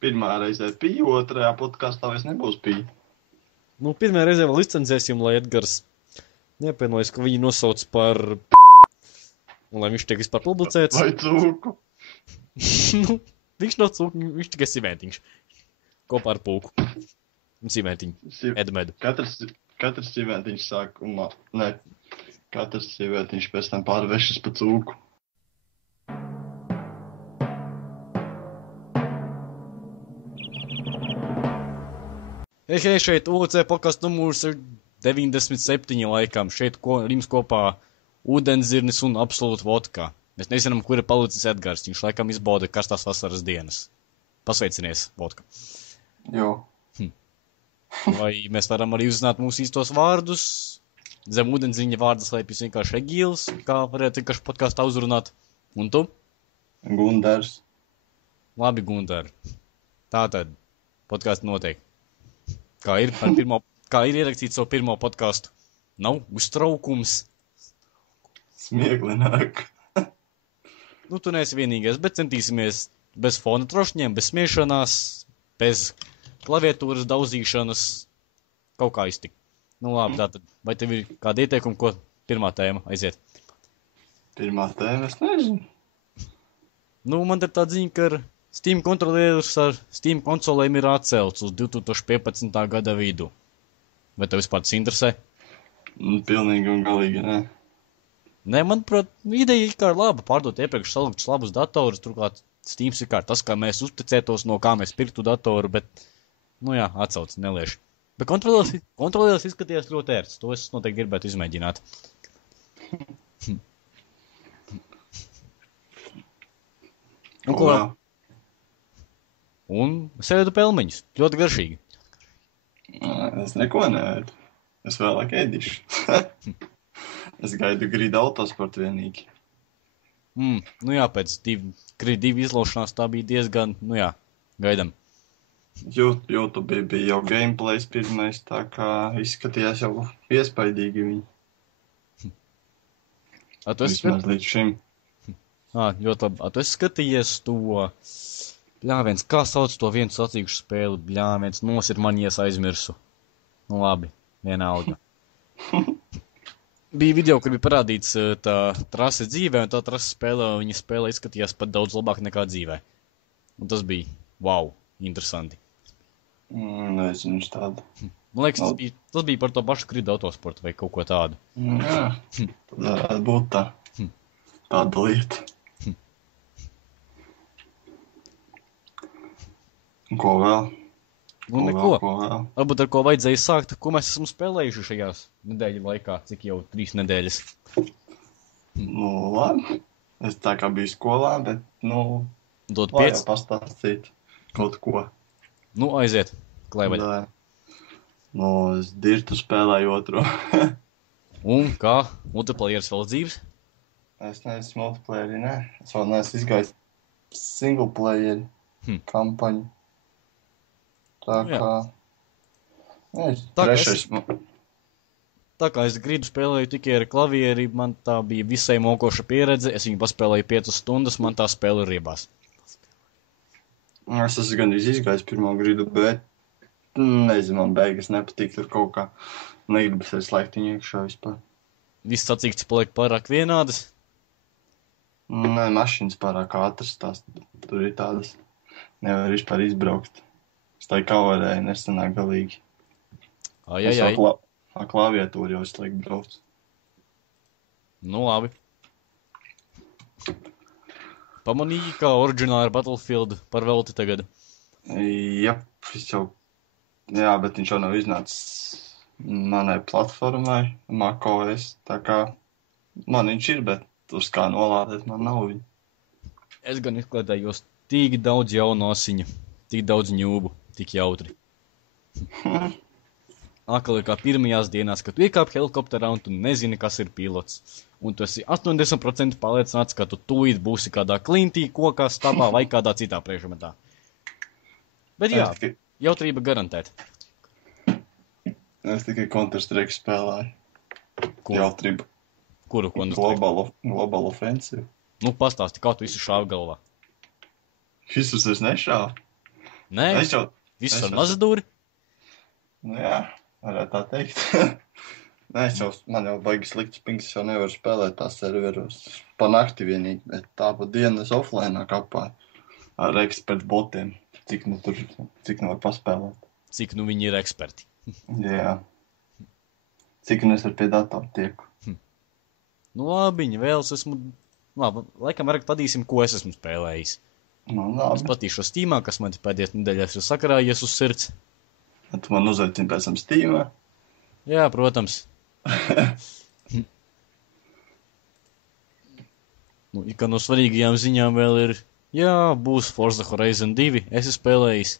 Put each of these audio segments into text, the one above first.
pirmā reizē pīja, otrajā podkāstā vairs nebūs pīja. Nu, pirmajā reizē vēl licencēsim, lai Edgars neapvienojas, ka viņu nosauc par un lai viņš tiek vispār publicēts. Vai cūku? Nu, viņš nav cūku, viņš tikai simētiņš. Kopā ar pūku. Un simētiņu. Edmedu. Katrs simētiņš sākumā, ne, katrs simētiņš pēc tam pārvēršas pa cūku. Hei, šeit ULC podcasts numurs 97 laikam. Šeit rims kopā ūdenzirnis un absolūta vodka. Mēs nezinām, kur ir palicis Edgars. Viņš laikam izbauda karstās vasaras dienas. Pasveicinies, vodka. Jo. Vai mēs varam arī uzzināt mūsu īstos vārdus? Zem ūdenziņa vārda slēpjas vienkārši Egīls, kā varētu vienkārši podkāstā uzrunāt. Un tu? Gundars. Labi, Gundar. Tātad, podkāsts notiek. Kā ir ierakstīts savu pirmo podkāstu? Nav uztraukums. Smieglināk. Nu, tu neesi vienīgais, bet centīsimies bez fona trošņiem, bez smiešanās, bez klaviatūras daudzīšanas, kaut kā iztikt. Nu labi, tātad, vai tev ir kāda ieteikuma, ko pirmā tēma aiziet? Pirmā tēma, es nezinu. Nu, man ir tāda ziņa, ka Steam kontrolierus ar Steam konsolēm ir atcelts uz 2015. gada vidu. Vai tev vispār tas interesē? Pilnīgi un galīgi, ne. Nē, manuprāt, ideja ir kā laba pārdot iepriekš saliktus labus datorus, turklāt Steams ir kā tas, kā mēs uzticētos, no kā mēs pirktu datoru, bet, nu jā, atsauc, nelieši. Bet kontrolieris izskatījās ļoti ērts, to es noteikti gribētu izmēģināt. Un ko? Un sēdu pelmeņus, ļoti garšīgi. Es neko neēdu, es vēlāk ēdīšu. Es gaidu Grid autosportu vienīgi. Nu jā, pēc divu izlaušanās tā bija diezgan, nu jā, gaidam. YouTube bija jau gameplays pirmais, tā kā izskatījās jau iespaidīgi viņi. Vismaz līdz šim. Ļoti labi. Tu esi skatījies to, bļāviens, kā sauc to vienu sacīkšu spēli, bļāviens, nosir man, ja es aizmirsu. Nu labi, vienalga. Bija video, kur bija parādīts tā trase dzīvē, un tā trase spēlē, viņa spēlē izskatījās pat daudz labāk nekā dzīvē. Un tas bija, wow, interesanti. Nezinu, viņš tādu. Man liekas, tas bija par to pašu Grid autosportu vai kaut ko tādu. Jā, tad varētu būt tā. Tāda lieta. Ko vēl? Nu, neko. Ko vēl? Varbūt ar ko vajadzēja sākt, ko mēs esam spēlējuši šajās nedēļu laikā, cik jau 3 nedēļas. Nu, labi. Es tā kā biju skolā, bet, nu, Dod lai 5. jau pastāstīt kaut ko. Nu, aiziet, klaivaļ. Nu, es dirtu spēlēju otro. Un kā? Multiplayers vēl dzīves? Es neesmu multiplayeri, ne. Es vēl neesmu izgājis single playeri kampaņu. Tā kā... Trešais... Tā kā es gribu spēlēju tikai ar klavieri, man tā bija visai mokoša pieredze. Es viņu paspēlēju 5 stundas, man tā spēle riebās. Es esmu gandrīz izgājis pirmo gridu, bet nezinu, man beigas nepatīk tur kaut kā. Negribas arī slēgt viņu iekšā vispār. Viss sacīkts paliek pārāk vienādas? Nē, mašīnas pārāk ātras, tās tur ir tādas. Nevar vispār izbraukt. Es tā kā varēju, nesanāk galīgi. Ai. Klaviatūru jau sliek brauc. Nu, labi. Pamanīji, kā oriģināli Battlefield par velti tagad? Jā, bet viņš jau nav iznācis manai platformai, macOS, tā kā man viņš ir, bet uz kā nolādēt man nav viņa. Es gan izklaidējos tik daudz jaunu osiņu, tik daudz ņūbu, tik jautri. Akali kā pirmajās dienās, kad tu iekāp helikopterā un tu nezini, kas ir pilots. Un tu esi 80% pārliecināts, ka tu tūlīt būsi kādā klintī, kokā, stabā vai kādā citā priekšmetā. Bet jā, jautrība garantēta. Es tikai Counter-Strike spēlēju. Jautrība. Kuru Counter-Strike? Global Offensive. Nu, pastāsti, kā tu visu šāvi galvā. Visus es nešāvu. Nē, Es jau, viss es ar jau, mazadūri. nu jā, varētu tā teikt. Nē, man jau baigi slikts pings, es jau nevaru spēlēt tās serveros. Pa nakti vienīgi, bet tā pa dienu es offline kapāju. Ar ekspertu botiem. Cik nu var paspēlēt. Cik nu viņi ir eksperti. Jā. Cik nu es ar pie datoru tieku. Nu labi, viņa vēl esmu... Labi, laikam vairāk padīsim, ko es esmu spēlējis. Nu, Es labi. patīšu Steamā, kas man te pēdējās nedēļās ir sakarājies uz sirds. Tu man uzaicini pēc tam Steamā. Jā, protams. Nu, kā no svarīgajām ziņām vēl ir, jā, būs Forza Horizon 2, esi spēlējis.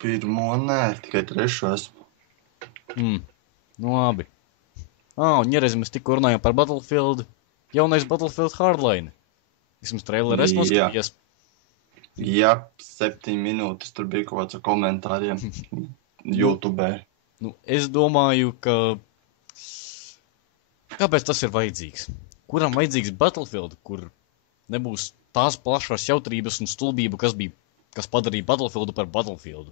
Pirmo nē, tikai trešo esmu. Nu labi. Un iereiz mēs tikko runājām par Battlefield, jaunais Battlefield Hardline. Vismaz traileri esmu noskatījies. Jā, 7 minūtes tur bija kaut kāds ar komentāriem YouTube. Nu, es domāju, ka... Kāpēc tas ir vajadzīgs? Kuram vajadzīgs Battlefield, kur nebūs tās plašās jautrības un stulbību, kas padarīja Battlefieldu par Battlefieldu?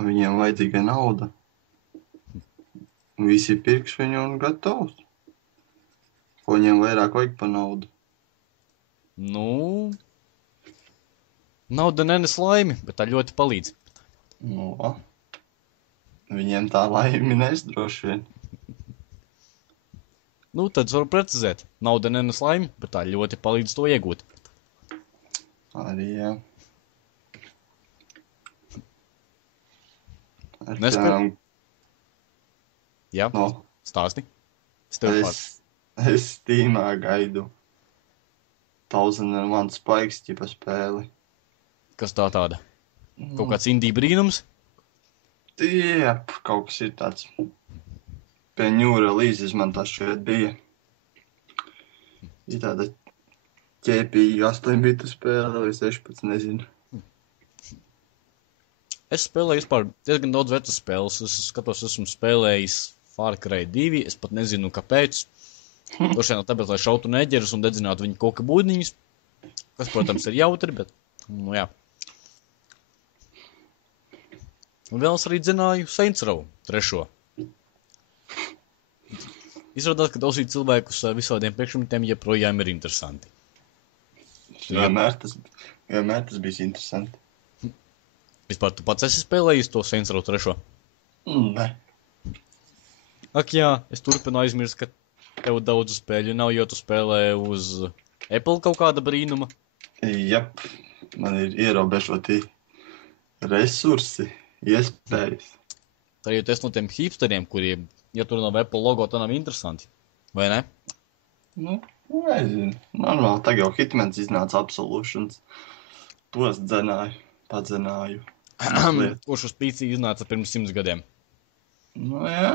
Viņiem vajadzīga nauda. Visi pirks viņu un gatavs. Ko viņiem vairāk vajag pa naudu? Nu... Nauda nenes laimi, bet tā ļoti palīdz. Nu, viņiem tā laimi droši vien. Nu, tad varu precizēt. Nauda nenes laimi, bet tā ļoti palīdz to iegūt. Arī, jā. Nespēj? Jā, No, stāsti. Es tev pār. es Steamā gaidu Thousand and One Spikes ķipa spēli. Kas tā tāda? Kaut kāds indie brīnums? Jep, kaut kas ir tāds. Pie New Releases man tas šeit bija. Ir tāda ķēpīga 8-bitu spēle vai 16, nezinu. Es spēlēju vispār diezgan daudz vecas spēles. Es skatos, esmu spēlējis Far Cry 2. Es pat nezinu, kāpēc. Droši vien tāpēc, lai šautu neģerus un dedzinātu viņu koka būdniņus. Kas, protams, ir jautri, bet, nu jā. Un vēl es arī dzināju Saints Row 3. Izrādās, ka tausīt cilvēkus ar visādiem priekšmetiem joprojām ir interesanti. Vienmēr tas bija interesanti. Vispār tu pats esi spēlējis to Saints Row 3? Ne. Ak jā, es turpinu aizmirst, ka tev daudz spēļu nav, jo tu spēlē uz Apple kaut kāda brīnuma. Jep, man ir ierobežoti resursi, iespējas. Tā jau tas no tiem hipsteriem, kuriem, ja tur nav Apple logo, tā nav interesanti. Vai ne? Nu, nezinu. Normāli, tagad jau Hitmans iznāca Absolutions. Tos padzināju. Kurš uz PC iznāca pirms 100 gadiem. Nu jā.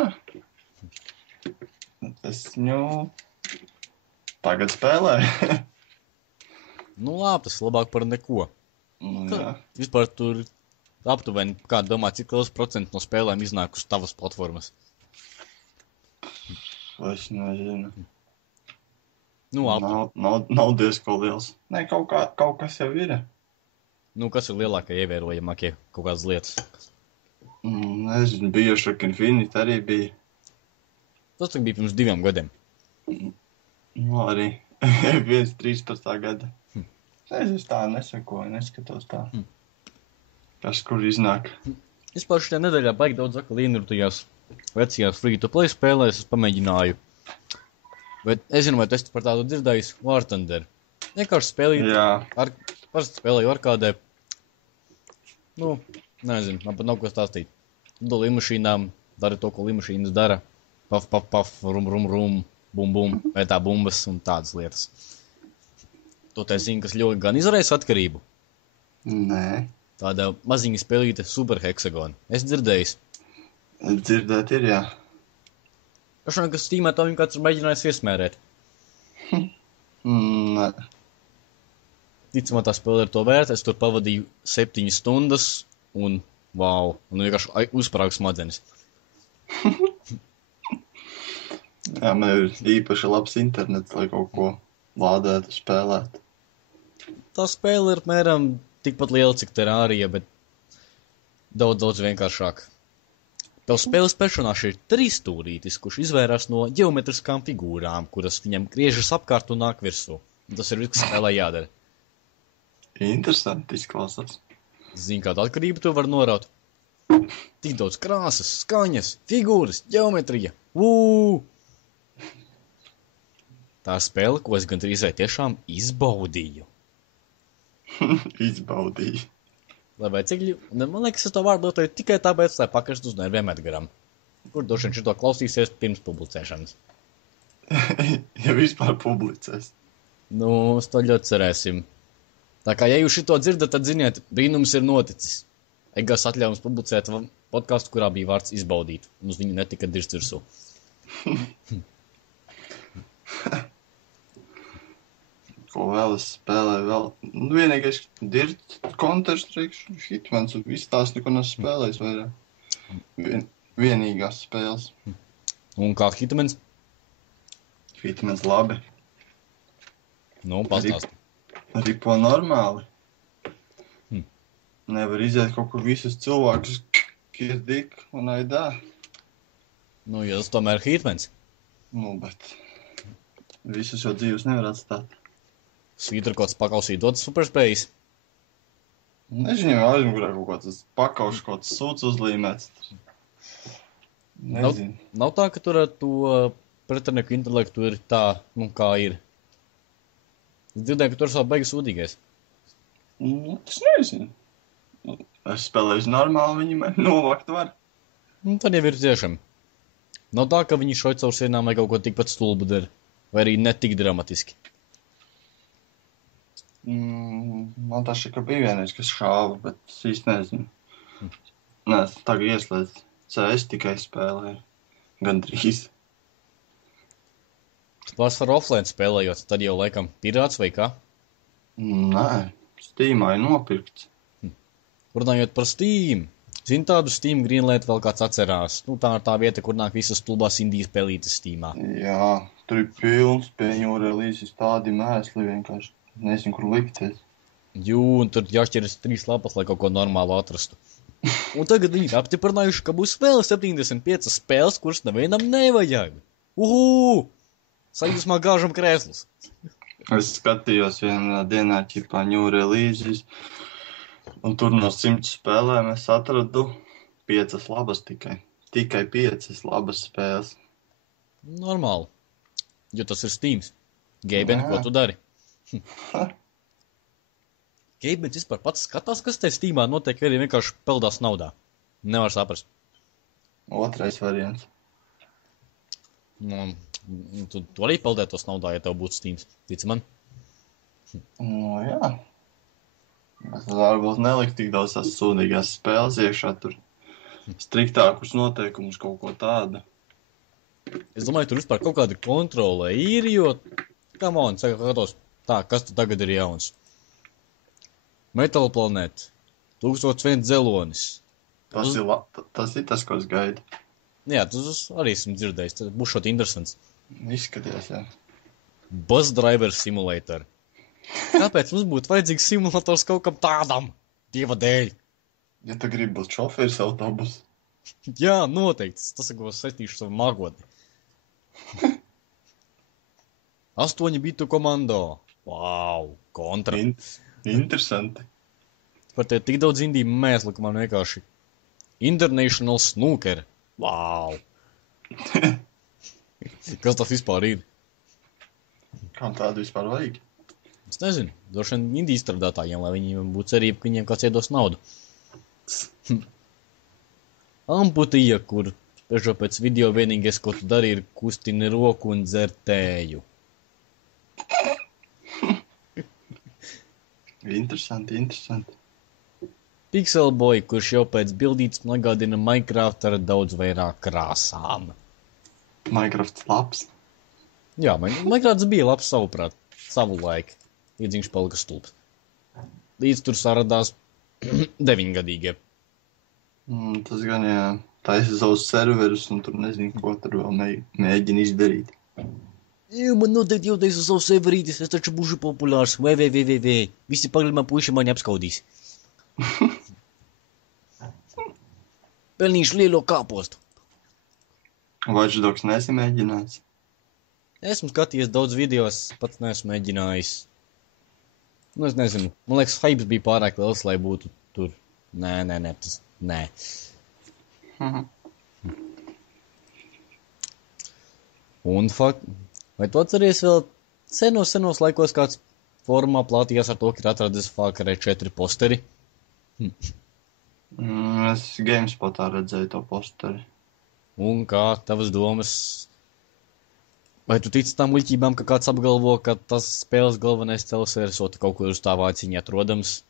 Es viņu tagad spēlēju. Nu labi, tas ir labāk par neko. Nu jā. Vispār tur aptuveni, kā domā, cik liels procents no spēlēm iznāk uz tavas platformas? Es nezinu. Nu, Nav diezko liels. Nē, kaut kas jau ir. Nu, kas ir lielākie ievērojamākie kaut kādas lietas? Nezinu, Bioshock Infinite arī bija. Tas bija pirms 2 gadiem. Nu, arī 13. gada. Es tā nesakoju, neskatos tā. Kas kur iznāk. Vispār šajā nedēļā baigi daudz atkal ieniru tajās vecajās free-to-play spēlēs, es pamēģināju. Bet es zinu, vai tu esi par tādu dzirdējis War Thunder. Vienkārši spēlīt, parasti spēlēju arkādē. Nu, nezinu, man pat nav ko stāstīt. Do limašīnām, dari to, ko limašīnas dara. Paf, paf, paf, rum, rum, rum, bum, bum, vētā bumbas un tādas lietas. To te zinu, kas ļoti gan izraisa atkarību. Nē. Tāda maziņa spēlīte Super Hexagon. Es dzirdējis. Dzirdēt ir, jā. Es šodien, kas Steamā to viņu kāds ir mēģinājis iesmērēt. Nē. Ticamā tā spēle ir to vērta. Es tur pavadīju 7 stundas un wow. Un vienkārši uzprāgu smadzenes. Jā, man ir īpaši labs internets, lai kaut ko lādētu, spēlētu. Tā spēle ir apmēram tikpat liela, cik Terrārija, bet daudz vienkāršāk. Tavs spēles personāžs ir trīsstūrītis, kurš izvairās no ģeometriskām figūrām, kuras viņam griežas apkārt un nāk virsū. Tas ir viss, kas spēlē jādara. Interesanti izklausās. Zini, kādu atkarību tu vari noraut? Tik daudz krāsas, skaņas, figūras, ģeometrija. Tā spēle, ko es gandrīz vai tiešām izbaudīju. Izbaudīju. Lai cik, man liekas, es to vārdu lietoju tikai tāpēc, lai pakarstu uz nerviem Edgaram. Kur droši vien šito klausīsies pirms publicēšanas? Ja vispār publicēs. Nu, uz to ļoti cerēsim. Tā kā, ja jūs šito dzirdat, tad ziniet, brīnums ir noticis. Edgars atļauj mums publicēt podcastu, kurā bija vārds izbaudīt. Un uz viņu netika dirst virsū. Ko vēl es spēlēju vēl? Nu, vienīgais Dirt, Counter-Strike, Hitmans un viss tās neko neesmu spēlējis vairāk. Vienīgās spēles. Un kā Hitmans? Hitmans labi. Nu, pastāst. Ripo normāli. Nevar iziet kaut kur visus cilvēkus kirdik un aidā. Nu, ja tas tomēr ir Hitmans. Nu, bet visus jau dzīves nevar atstāt. Svītra kaut kāds pakausīt dotas superspējas. Nezinu, jau aizmugurē kaut kāds pakaušs, kaut kāds sūds uzlīmēts. Nezinu. Nav tā, ka tur ar to pretinieku intelektu ir tā, nu kā ir. Es dzirdēju, ka tur savu beigas sūdīgais. Nu, es nezinu. Es spēlēju normāli, viņi man novakt var. Nu, tad jau ir tiešām. Nav tā, ka viņi šoj caur sienām vai kaut ko tikpat stulbu dara. Vai arī netik dramatiski. Man tā šķiet, ka bija vienreiz, kas šāva, bet es īsti nezinu. Nē, es tagad ieslēdzu CS tikai spēlēju. Gandrīz. Tu pārsvar offline spēlējot, tad jau laikam pirāts vai kā? Nē, Steamā ir nopirkts. Runājot par Steam. Zini tādu Steam Greenlight vēl kāds atcerās. Nu, tā ir tā vieta, kur nāk visas stulbās indijas spēlītes Steamā. Jā, tur ir pilns pēņu relīzes tādi mēsli vienkārši. Nezinu, kur likties. Jū, un tur jāšķiras 3 lapas, lai kaut ko normālu atrastu. Un tagad viņi ir apstiprinājuši, ka būs vēl 75 spēles, kuras nevienam nevajag. Sajūsmā gāžam krēslus. Es skatījos vienā dienā ķipā new releases, un tur no 100 spēlēm es atradu 5 labas tikai. Tikai 5 labas spēles. Normāli. Jo tas ir Steams. Geiben, ko tu dari? Geibens vispār pats skatās, kas te Steamā notiek, arī vienkārši peldās naudā. Nevar saprast. Otrais variants. Nu, tu arī peldētos naudā, ja tev būtu Steams. Tici man? Nu, jā. Es varbūt nelikt tik daudz tās sūdīgās spēles iekšā tur. Striktākus noteikumus, kaut ko tādu. Es domāju, tur vispār kaut kāda kontrole ir, jo, come on, skatos, tā, kas tu tagad ir jauns? Metal Planet, 1001 dzelonis. Tas ir tas, ko es gaidu. Jā, tas arī esmu dzirdējis, tas būs šot interesants. Izskaties, jā. Bus Driver Simulator. Kāpēc mums būtu vajadzīgs simulators kaut kam tādam? Dieva dēļ. Ja tu gribi būt šoferis autobus. Jā, noteikti. Tas ir, ko es saistīšu savu māgodni. 8 bitu komando. Wow, kontra. Interesanti. Par te tik daudz indiju mēslu, ka man vienkārši International Snooker. Wow. Kas tas vispār ir? Kā tādu vispār vajag? Es nezinu. Droši vien indiju strādātājiem, lai viņiem būtu cerība, ka viņiem kāds iedos naudu. Amputija, kur pēžo pēc video vienīgais, ko tu dari, ir kustini roku un dzer tēju. Interesanti. Pixel Boy, kurš jau pēc bildītes nagādina Minecraft ar daudz vairāk krāsām. Minecraft labs. Jā, Minecrafts bija labs savuprāt, savu laiku. Iedzīgs palika stulbs. Līdz tur saradās 9-gadīgie. Tas gan, jā, taisa savus serverus un tur nezinu, ko tur vēl mēģina izdarīt. Man noteikti jūties uz savu severītis, es taču būšu populārs. Vai. Visi pagribā puiši mani apskaudīs. Pelnīšu lielo kāpostu. Watch Dogs nesi mēģinājis? Esmu skatījies daudz videos, pats neesmu mēģinājis. Nu, es nezinu. Man liekas, hypes bija pārāk liels, lai būtu tur. Nē, tas nē. Un vai tu atceries vēl senos laikos kāds formā plātījās ar to, ka ir atradis Falkarē 4 posteri? Es GameSpotā redzēju to posteri. Un kā tavas domas? Vai tu tici tam muļķībām, ka kāds apgalvo, ka tas spēles galvenais cels ir kaut kur uz tā vāciņa atrodams?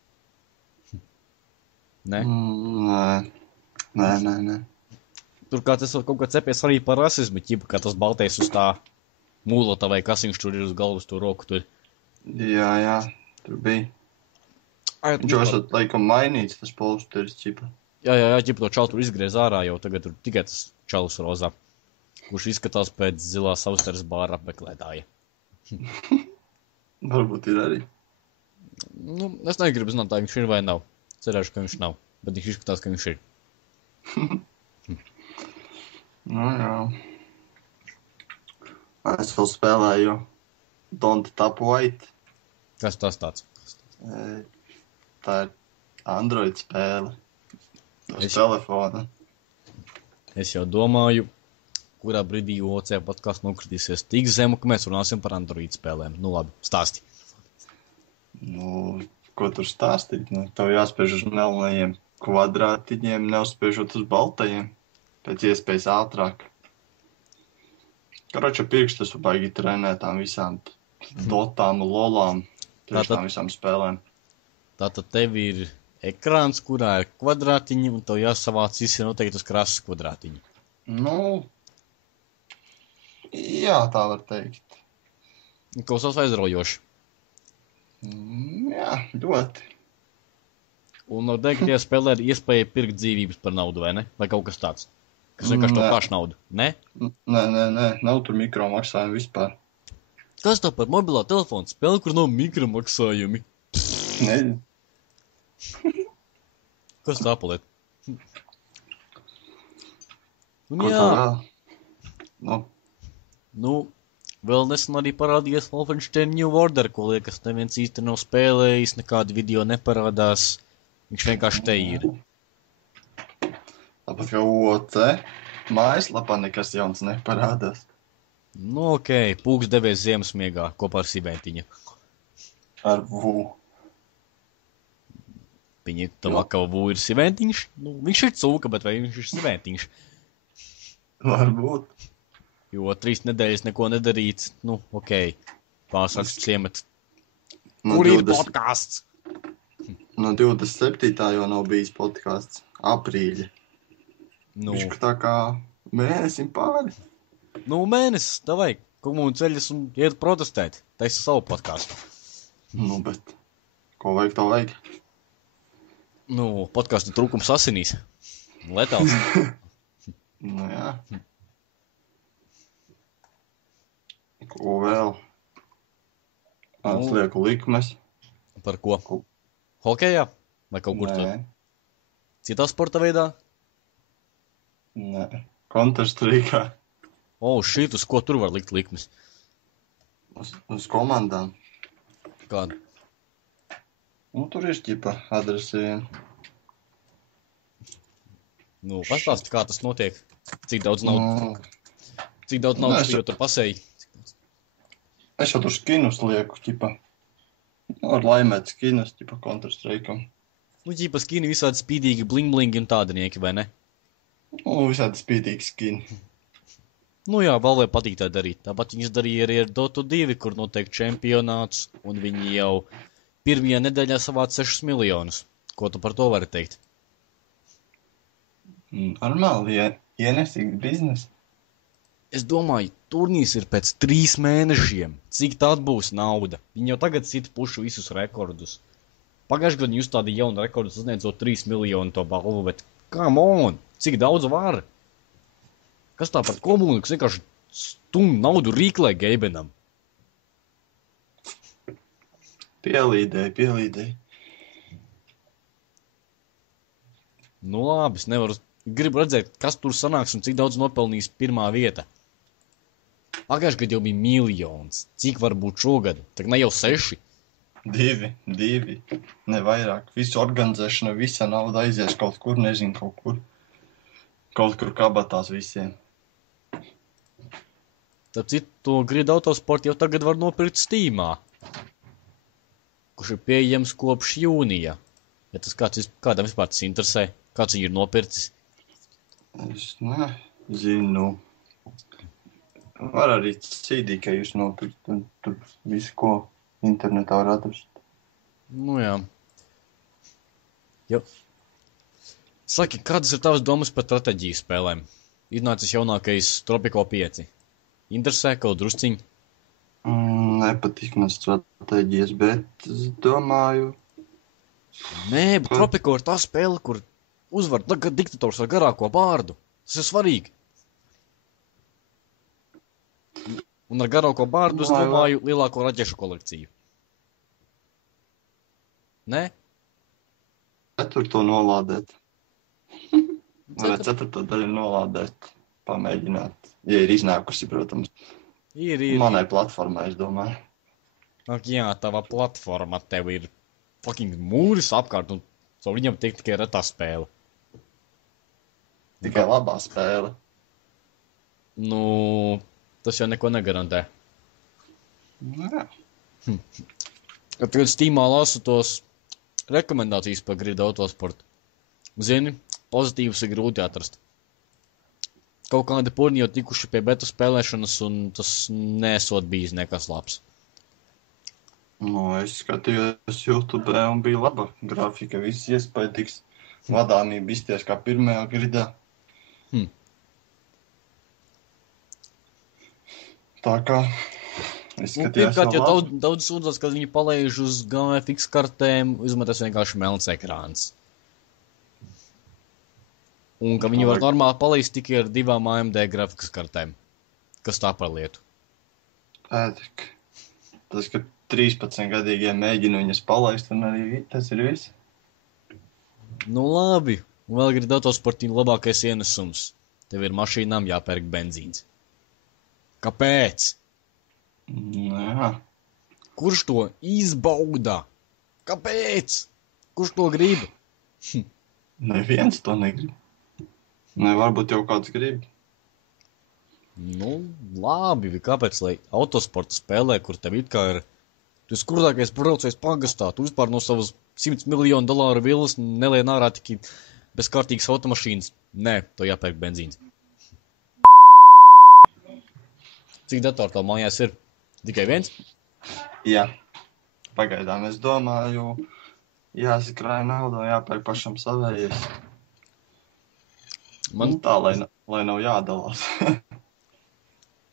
Ne? Nē. Turklāt es kaut kā cepies arī par rasismu, ķipa, ka tas baltais uz tā mūlota vai kas viņš tur ir uz galvas, to roku tur. Jā, tur bija. Viņš jau esat laikam mainīts tas posteris, ķipa. Jā, ķipa to čalu tur izgriez ārā, jau tagad tur tikai tas čalus rozā, kurš izskatās pēc zilā savstaras bāra apmeklētāja. Varbūt ir arī. Nu, es negribu zināt, tā viņš ir vai nav. Cerēšu, ka viņš nav, bet viņš izskatās, ka viņš ir. Nu jā. Es vēl spēlēju Don't Tap White. Kas tas tāds? Tā ir Android spēle. Uz telefona. Es jau domāju, kurā brīdī OC podcasts nokritīsies tik zemu, ka mēs runāsim par Android spēlēm. Nu labi, stāsti. Nu, ko tur stāstīt? Nu, tev jāspēj uz melnajiem kvadrātiņiem, neuzspēžot uz baltajiem. Pēc iespējas ātrāk. Karoča pirkstus baigi trenēt tām visām dotām, lolām, tām visām spēlēm. Tātad tev ir ekrāns, kurā ir kvadrātiņi, un tev jāsavāc visi noteikti uz krāsas kvadrātiņi. Nu, jā, tā var teikt. Klausās aizraujoši. Jā, ļoti. Un no dēļ spēlē ir iespēja pirkt dzīvības par naudu, vai ne? Vai kaut kas tāds? Kas vienkārši to pašu naudu, ne? Nē, nav tur mikromaksājumi vispār. Kas tā par mobilā telefona spēli, kur nav mikromaksājumi? Nē. Kas tā paliek? Un Ko jā. tā vēl? Nu, vēl nesen arī parādījies Wolfenstein New Order, ko liekas neviens īsti nav spēlējis, nekādi video neparādās. Viņš vienkārši te ir. Tāpat kā OC, mājaslapā nekas jauns neparādās. Nu, ok, pūks devies Ziemassmiegā kopā ar Siventiņu. Ar VU. Viņa tamā, ka VU ir Siventiņš? Nu, viņš ir cūka, bet vai viņš ir Siventiņš? Varbūt. Jo 3 nedēļas neko nedarīts, nu, ok. Pārsāks ciemat. Kur ir podcasts? No 27. jau nav bijis podcasts. Aprīļa. Nu, Viņš tā kā mēnesim pāri. Nu, mēnesis, davai, komūnu ceļas un iet protestēt. Taisa savu podcastu. Nu, bet ko vajag, to vajag. Nu, podcastu trūkums asinīs. Letāls. Nu, jā. Ko vēl? Lieku likmes. Par ko? Hokejā? Vai kaut kur tur? Citā sporta veidā? Nē. Counter-Strike'ā. Šīt, uz ko tur var likt likmes? Uz komandām. Kādu? Nu, tur ir ķipa adrese vien. Nu, pastāsti, kā tas notiek. Cik daudz naudas? Cik daudz naudas tu jau tur pasēji? Es jau tur skinus lieku, ķipa. Ar laimēt skinus, ķipa Counter-Strike'am. Nu, ķipa skini visādi spīdīgi bling-blingi un tādinieki, vai ne? Nu, visādi spīdīgi skini. Nu jā, Valve patīk tā darīt. Tāpat viņas darīja arī ar Dota 2, kur notiek čempionāts, un viņi jau pirmajā nedēļā savāca 6 miljonus. Ko tu par to vari teikt? Normāli, ienesīgi biznesi. Es domāju, turnīrs ir pēc 3 mēnešiem. Cik tā būs nauda? Viņi jau tagad sit pušu visus rekordus. Pagājušajā gadā jūs tādi jauni rekordi sasniedzot 3 miljonu to balvu, bet come on, cik daudz var? Kas tā par komunu, kas vienkārši stum naudu rīklē Geibenam? Pielīdēji. Nu labi, es nevaru. Gribu redzēt, kas tur sanāks un cik daudz nopelnīs pirmā vieta. Pagājušajā gadā jau bija miljons. Cik var būt šogad? Tagad ne jau 6. 2, ne vairāk. Visu organizēšana, visa nauda aizies kaut kur, nezinu, kaut kur kabatās visiem. Tāpēc to Grid Autosportu jau tagad var nopirkt Steamā, kurš ir pieejams kopš jūnija. Ja tas kādam vispār tas interesē, kāds viņu ir nopircis? Es nezinu. Var arī CD, ka jūs nopirkt, un tur visu, ko internetā var atrast. Nu jā. Jo. Saki, kādas ir tavas domas par strateģiju spēlēm? Iznācis jaunākais Tropico 5. Interesē kaut drusciņi? Nepatīk man stratēģijas, bet es domāju... Nē, bet Tropico ir tā spēle, kur uzvar diktators ar garāko bārdu. Tas ir svarīgi. Un ar garāko bārdu es domāju lielāko raķešu kolekciju. Nē? 4. nolādēt. Varētu 4. daļu nolādēt, pamēģināt. Ja ir iznākusi, protams. Ir. Manai platformai, es domāju. Ak jā, tava platforma tev ir fucking mūris apkārt, un so viņam tikai retā spēle. Tikai labā spēle. Nu, tas jau neko negarantē. Jā. Tagad Steamā lasu tos rekomendācijas par Grid Autosportu. Zini, pozitīvas ir grūti atrast. Kaut kādi purni jau tikuši pie beta spēlēšanas, un tas nesot bijis nekas labs. Es skatījos YouTube un bija laba grafika, viss iespējams, vadāmība izties kā pirmajā gridā. Tā kā es skatījos pirmkārt, jau daudz sūdzas, kad viņi palaiž uz GFX kartēm, izmetas vienkārši melns ekrāns. Un ka viņi var normāli palaist tikai ar 2 AMD grafikas kartēm. Kas tā par lietu? Ētik. Tas, ka 13-gadīgie mēģina viņas palaist, un arī tas ir viss. Nu labi. Un vēl Grid Autosportī labākais ienesums. Tev ir mašīnām jāpērk benzīns. Kāpēc? Jā. Kurš to izbauda? Kāpēc? Kurš to grib? Neviens to negrib. Ne, varbūt jau kāds grib. Nu, labi, kāpēc, lai autosporta spēlē, kur tev it kā ir tu skurtākais braucējs pagastā, tu vispār no savas $100 miljonu vilnas nelien ārā tikai bez kārtīgas automašīnas. Nē, to jāpērk benzīns. Cik datoru tev mājās ir? Tikai viens? Jā. Pagaidām es domāju, jāsakrāja naudu un jāpērk pašam savējies. Man tā, lai nav jādalās.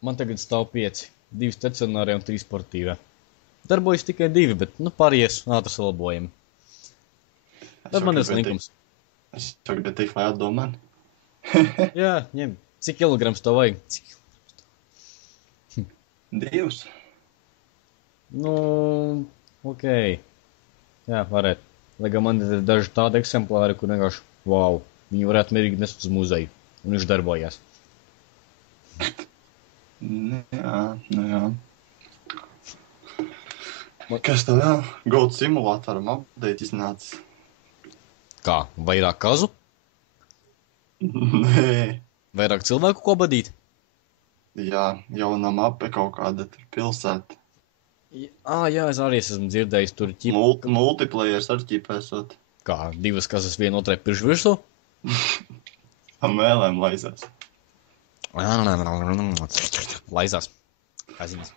Man tagad stāv 5. 2 stacionārie un 3 sportīvie. Darbojas tikai 2, bet, pārējais ātri salabojami. Tad man ir slinkums. Es tagad tik, lai atdomā mani. Jā, ņem. Cik kilograms tev vajag? 2. Nu, okei. Jā, varētu. Lai gan man ir daži tādi eksemplāri, kur vienkārši, wow, viņi varētu mierīgi nest uz muzeju. Un viņš darbojās. Jā. Kas tev vēl? Gold simulātoram update iznācis? Kā? Vairāk kazu? Nē. Vairāk cilvēku ko badīt? Jā, jaunā mape kaut kāda tur pilsēta. Jā, es arī esmu dzirdējis tur Multiplayers ar ķipēsot. Kā? 2 kazas vien otrai pirš virsū? Am mēlēm laizās. Laizās. Kaziņas.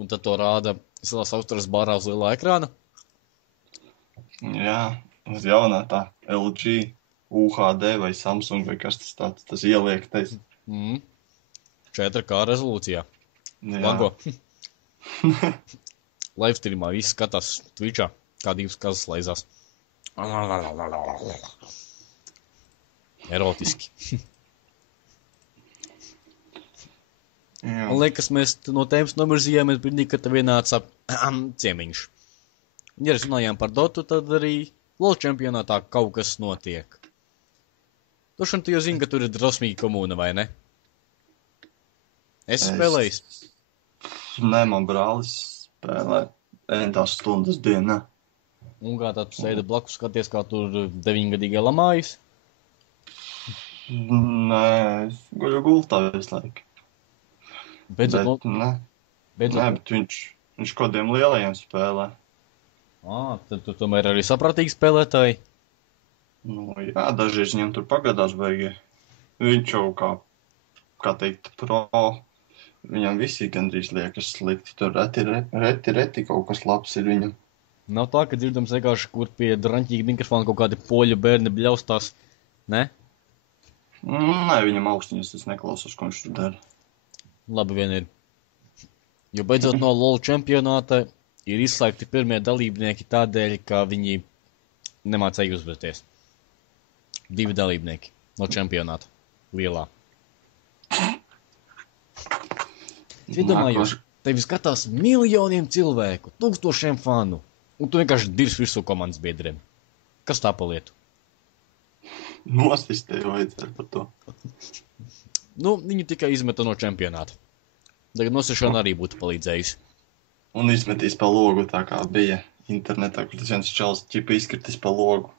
Un tad to rāda Silās Austrās bārā uz lielā ekrāna? Jā, uz jaunā tā LG, UHD vai Samsung vai kas tas tāds, tas ieliektais. 4K rezolūcijā. Lago. Livestreamā viss skatās Twitchā, kā 2 kazas laizās. Erotiski. Jā. Man liekas, mēs no tēmas novirzījāmies brīdī, kad tev ienāca ciemiņš. Ja mēs runājām par Dotu, tad arī LoL čempionātā kaut kas notiek. Tošan tu jau zini, ka tur ir drosmīga komūna, vai ne? Esi spēlējis? Nē, man brālis spēlē entās stundas dienā. Un kā tā tu sēdi blakus skaties, kā tur 9-gadīgie lamājas? Nē, es guļu gultā visu laiku. Beidzot, Nē, bet viņš kodiem lielajiem spēlē. Tad tu tomēr arī saprātīgi spēlētāji. Nu, jā, dažreiz viņam tur pagadās beigie. Viņš jau kā teikt, pro. Viņam visi gandrīz liekas slikti. Tur reti kaut kas labs ir viņam. Nav tā, ka dzirdams vienkārši, kur pie draņķīga mikrofona kaut kādi poļu bērni bļaustās, ne? Nē, viņam austiņas es neklausos, ko viņš tur dara. Labi vien ir. Jo beidzot no LoL čempionāta ir izslēgti pirmie dalībnieki tādēļ, ka viņi nemācēja uzvesties. 2 dalībnieki no čempionāta. Lielā. Iedomājos, tevi skatās miljoniem cilvēku, 1000 fanu, un tu vienkārši dirs virsū komandas biedriem. Kas tā pa lietu? Nosist tevi vajadzētu par to. Nu, viņi tikai izmeta no čempionāta. Tagad nosišana arī būtu palīdzējusi. Un izmetīs pa logu, tā kā bija internetā, kur tas viens čals ķipa izkritis pa logu.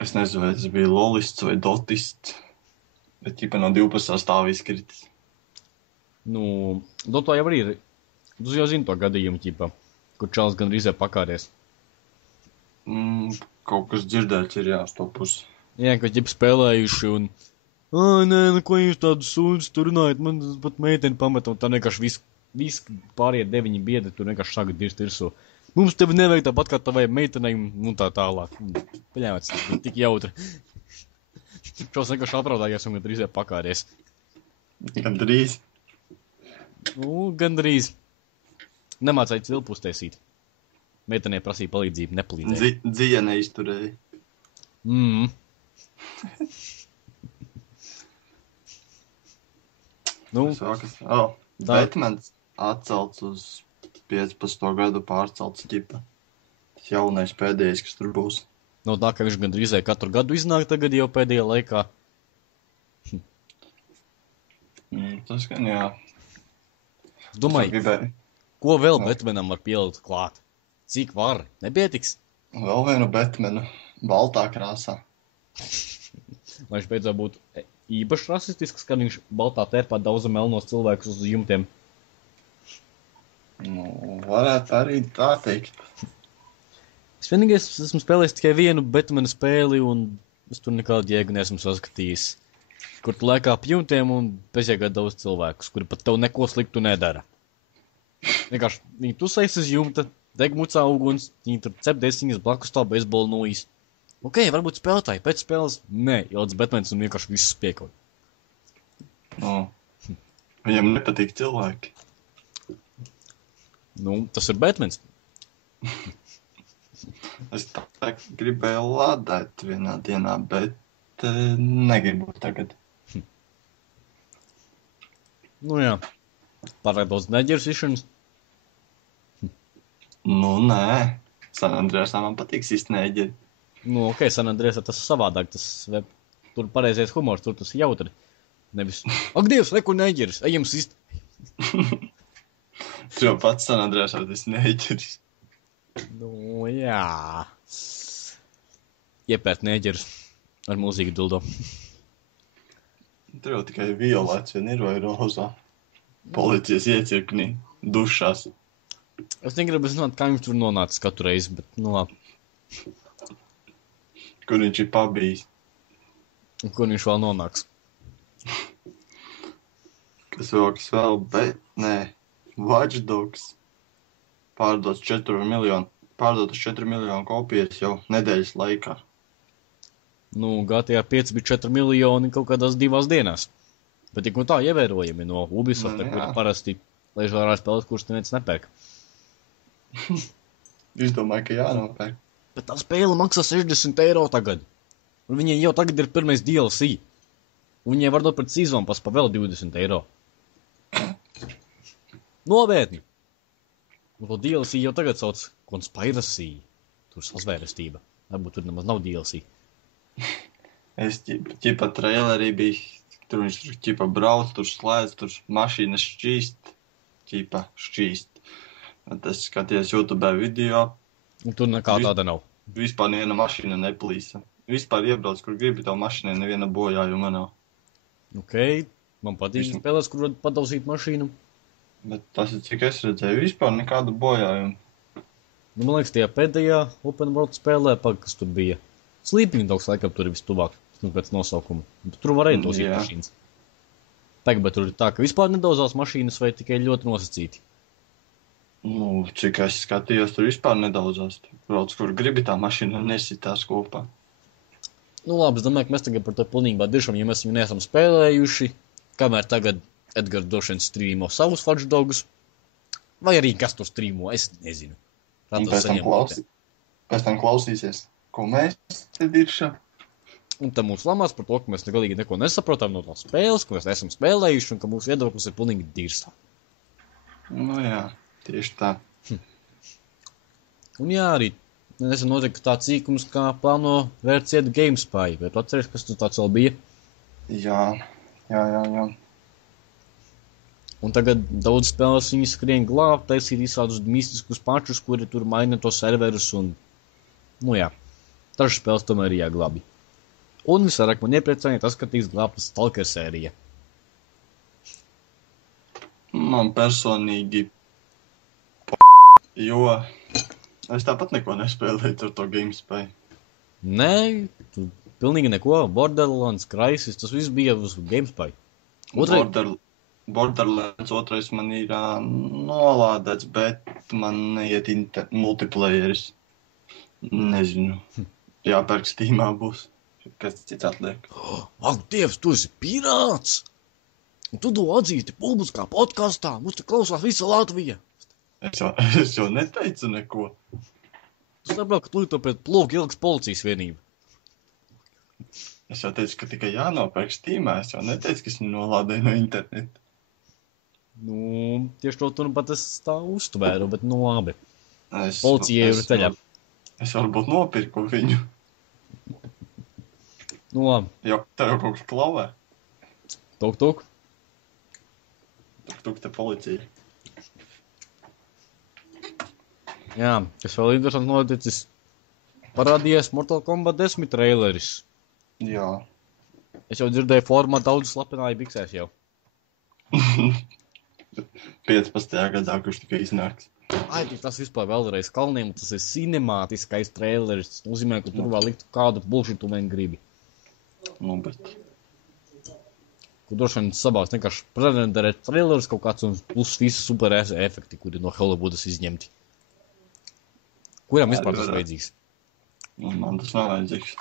Es nezinu, vai tas bija lolists vai dotists, bet ķipa no 12. stāva izkritis. Nu, Dotā jau arī ir. Tu jau zini to gadījumu, ķipa, kur čals gan rīzē pakāries. Kaut kas dzirdēts ir jā, uz to pusi. Jā, ka ķipa spēlējuši un... Nē, ko jūs tādu sūdzi tur runājat, man pat meiteni pameta, un tā vienkārši visi pārējie 9 biedri tur vienkārši sāka dirst virsū. Mums tevi nevajag tāpat kā tavai meitenei, un tā tālāk. Paļāvēc, tas bija tik jautri. Čals vienkārši apraudājies un gan rīzē pakāries. Gandrīz. Nu, gandrīz. Nemācēja cilpu uztaisīt. Meitenei prasīja palīdzību, nepalīdzēja. Dzija neizturēja. Nu, Batmans atcelts uz 15. gadu pārcelts ķipa. Tas jaunais pēdējais, kas tur būs. nav tā, ka viņš gandrīz katru gadu iznāk tagad jau pēdējā laikā. Tas gan jā. Domāju, ko vēl Batmanam var pielikt klāt? Cik var? Nepietiks? Vēl vienu Batmanu baltā krāsā. Lai viņš beidzot būtu īpaši rasistisks, kad viņš baltā tērpā daudz melnos cilvēkus uz jumtiem. Nu, varētu arī tā teikt. Es vienīgais esmu spēlējis tikai vienu Batmana spēli, un es tur nekādu jēgu neesmu saskatījis. Kur tu lēkā ap jumtiem un bezjēgā daudz cilvēkus, kuri pat tev neko sliktu nedara. Vienkārši viņi tusējas uz jumta, deg mucā uguns, viņi tur cep desiņas blakus tā beisbola nūjas. Ok, varbūt spēlētāji, pēc spēles, nē, ielic Batmans un vienkārši visus piekauj. Nu, viņam nepatīk cilvēki. Nu, tas ir Batmans. Es tā gribēju lādēt vienā dienā, bet negribu tagad. Nu jā, pārāk daudz neģeras išanas. Nu, nē. San Andreasā man patīk sist neģeri. Nu, ok, San Andreasā tas savādāk, tur pareizais humors, tur tas jautri. Nevis, ak, Dievs, reku neģeras, ejam sist. Tu jau pats San Andreasā tas neģeris. Nu, jā. Iepērt neģeras ar mūzīgu dildo. Tur jau tikai violēts vien ir vai rozā. Policijas iecirknī, dušās. Es negribu zināt, kā viņš tur nonācis katru reizi, bet, nu labi. Kur viņš ir pabijis. Un kur viņš vēl nonāks? Kas vēl, bet, nē, Watch Dogs. Pārdotas 4 miljonu kopijas jau nedēļas laikā. Nu, GTA 5 bija 4 miljoni kaut kādās 2 dienās. Bet tik un tā ievērojami no Ubisoft, kur parasti ležārā spēles, kuras neviens nepērk. Es domāju, ka jānopērk. Bet tā spēle maksā 60 eiro tagad. Un viņiem jau tagad ir pirmais DLC. Un viņai var dot pret Season Pass pa vēl 20 eiro. Novētni! Un to DLC jau tagad sauc Conspiracy. Tur sazvērestība. Varbūt tur nemaz nav DLC. Es ķipa trailerī biju, tur viņš tur ķipa brauc, tur slēdz, tur mašīnas šķīst. Un es skatījos YouTube video. Un tur nekā tāda nav. Vispār neviena mašīna neplīsa. Vispār iebrauc, kur gribi, tev mašīnai neviena bojājuma nav. Ok, man patīk spēlēs, kur var padauzīt mašīnu. Bet tas ir, cik es redzēju, vispār nekādu bojājumu. Nu, man liekas, tajā pēdējā Open World spēlē, kas tur bija. Sleeping Dogs laikam tur ir vistuvāk, pēc nosaukuma. Tur varēja dauzīt mašīnas. Tagad, bet tur ir tā, ka vispār nedauzās mašīnas vai tikai ļoti nosacīti. Nu, cik es skatījos, tur vispār nedauzās. Brauc, kur gribi, tā mašīna nesitās kopā. Nu labi, es domāju, ka mēs tagad par to pilnībā diržam, ja mēs viņu neesam spēlējuši, kamēr tagad Edgars droši vien strīmo savus Watch Dogs, vai arī kas tur strīmo, es nezinu. Un pēc tam klausīsies, ko mēs te diršam. Un tad mūs lamās par to, ka mēs galīgi neko nesaprotam no tās spēles, ka mēs neesam spēlējuši un ka mūsu viedoklis ir pilnīgi dirsā. Nu jā, tieši tā. Un jā, arī nesen notika tāds sīkums, kā plāno vērciet GameSpy. Vai tu atceries, kas tur tāds vēl bija? Jā. Un tagad daudz spēles viņi skrien glābt, taisīt visādus mistiskus pačus, kuri tur maina to serverus un, nu jā, dažas spēles tomēr ir jāglābi. Un visvairāk man iepriecināja tas, ka tiks glābta Stalker sērija. Man personīgi jo es tāpat neko nespēlēju ar to GameSpy. Nē, tu pilnīgi neko. Borderlands, Crysis, tas viss bija uz GameSpy. Borderlands 2 man ir nolādēts, bet man neiet multiplayeris. Nezinu. Jāpērk Steamā būs. Kas cits atliek. Ak, Dievs, tu esi pirāts! Un tu to atzīsti publiskā podkastā. Mums te klausās visa Latvija. Es jau neteicu neko. Tu saprāt, ka tu to pēc plogu ilgs policijas vienība. Es jau teicu, ka tikai jānopērk Steamā. Es jau neteicu, ka es viņu nolādēju no interneta. Nu, tieši to tu nu pat es tā uztvēru, bet nu labi. Policija ir ceļā. Es varbūt nopirku viņu. Nu labi. Jo, tev jau kaut kas klavē. Tuk. Tuk te policija. Jā, kas vēl interesanti noticis. Parādījies Mortal Kombat 10 traileris. Jā. Es jau dzirdēju formā daudz slapināju biksēs jau. 15. gadā, kurš tikai iznāks. Ai, tas vispār vēlreiz kalniem, tas ir cinemātiskais traileris. Tas nozīmē, ka tur vēl liktu kādu bullshit tu vien gribi. Nu, bet... Kur droši vien sabās vienkārši prezenterēt trailerus kaut kāds un plus visi super efekti, kuri no Hollywoodas izņemti. Kuram vispār tas vajadzīgs? Man tas nav vajadzīgs.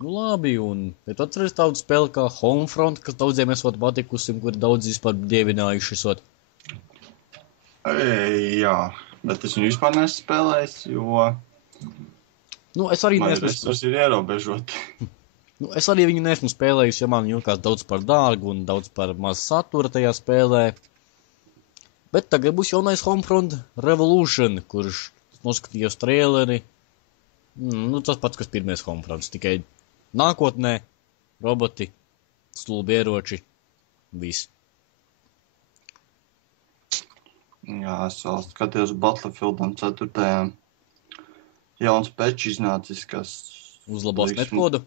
Nu labi, un bet atceries tādu spēli kā Homefront, kas daudziem esot patikusi un kuri daudz vispār dievinājuši esot. Jā, bet es viņu vispār neesmu spēlējis, jo... Nu, es arī man neesmu... resursi ir ierobežoti. Nu, es arī viņu neesmu spēlējis, jo man jūkās daudz par dārgu un daudz par maz satura tajā spēlē. Bet tagad būs jaunais Homefront Revolution, kurš noskatījos traileri. Nu, tas pats, kas pirmais Homefronts, tikai nākotnē, roboti, stulbi ieroči, viss. Jā, es vēl skatījos Battlefieldam 4. Jauns patch iznācis, kas... Uzlabos netkodu?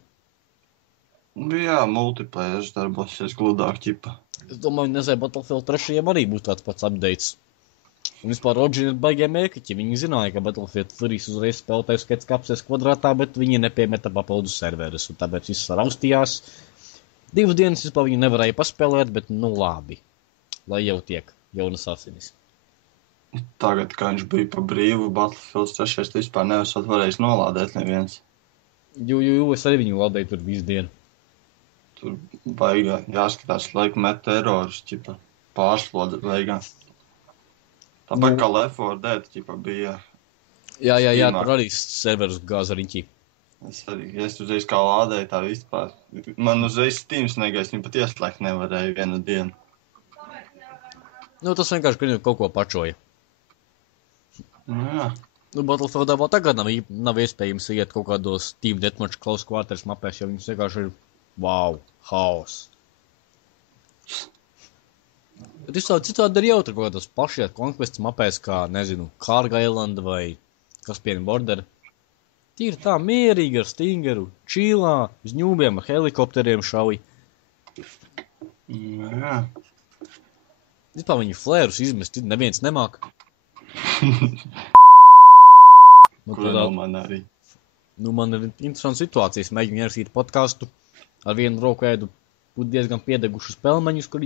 Jā, multiplayers darbosies gludāk ķipa. Es domāju, nezēju, Battlefield 3. arī būs tāds pats updates. Un vispār Origin ir baigiem mēkiķi. Viņi zināja, ka Battlefield 3 uzreiz spēlētājs skaits kapsies kvadrātā, bet viņi nepiemeta papildus serverus, un tāpēc viss raustījās. 2 dienas vispār viņi nevarēja paspēlēt, bet nu labi. Lai jau tiek jaunas asinis. Tagad, kā viņš bija pa brīvu, Battlefield 3 vispār neesot varējis nolādēt neviens. Jo, es arī viņu lādēju tur visu dienu. Tur baigā jāskatās, laika met erorus, ķipa, pārslodze baigā. Tāpēc kā Left 4 Dead, ķipa, bija... Jā, tur arī serverus gāza riņķī. Es arī, ja es uzreiz kā lādēju tā vispār. Man uzreiz Steams negais, viņu pat ieslēgt nevarēja vienu dienu. Nu, tas vienkārši, ka viņu kaut ko pačoja. Nu, jā. Nu, Battlefieldā vēl tagad nav iespējams iet kaut kādos Team Deathmatch Close Quarters mapēs, jo viņas vienkārši ir wow, haos. Bet citādi ir jautri kaut kādos pašiet Conquest mapēs, kā, nezinu, Karga Island vai Caspian Border. Tīri tā mierīgi ar Stingeru, čīlā, uz ņūbiem ar helikopteriem šauj. Nu, jā. Vispār viņi flērus izmest, neviens nemāk. Ko no man arī. Nu, man ir interesanta situācijas, mēģinu ierakstīt podcastu, ar vienu roku ēdu diezgan piedegušus pelmeņus, kur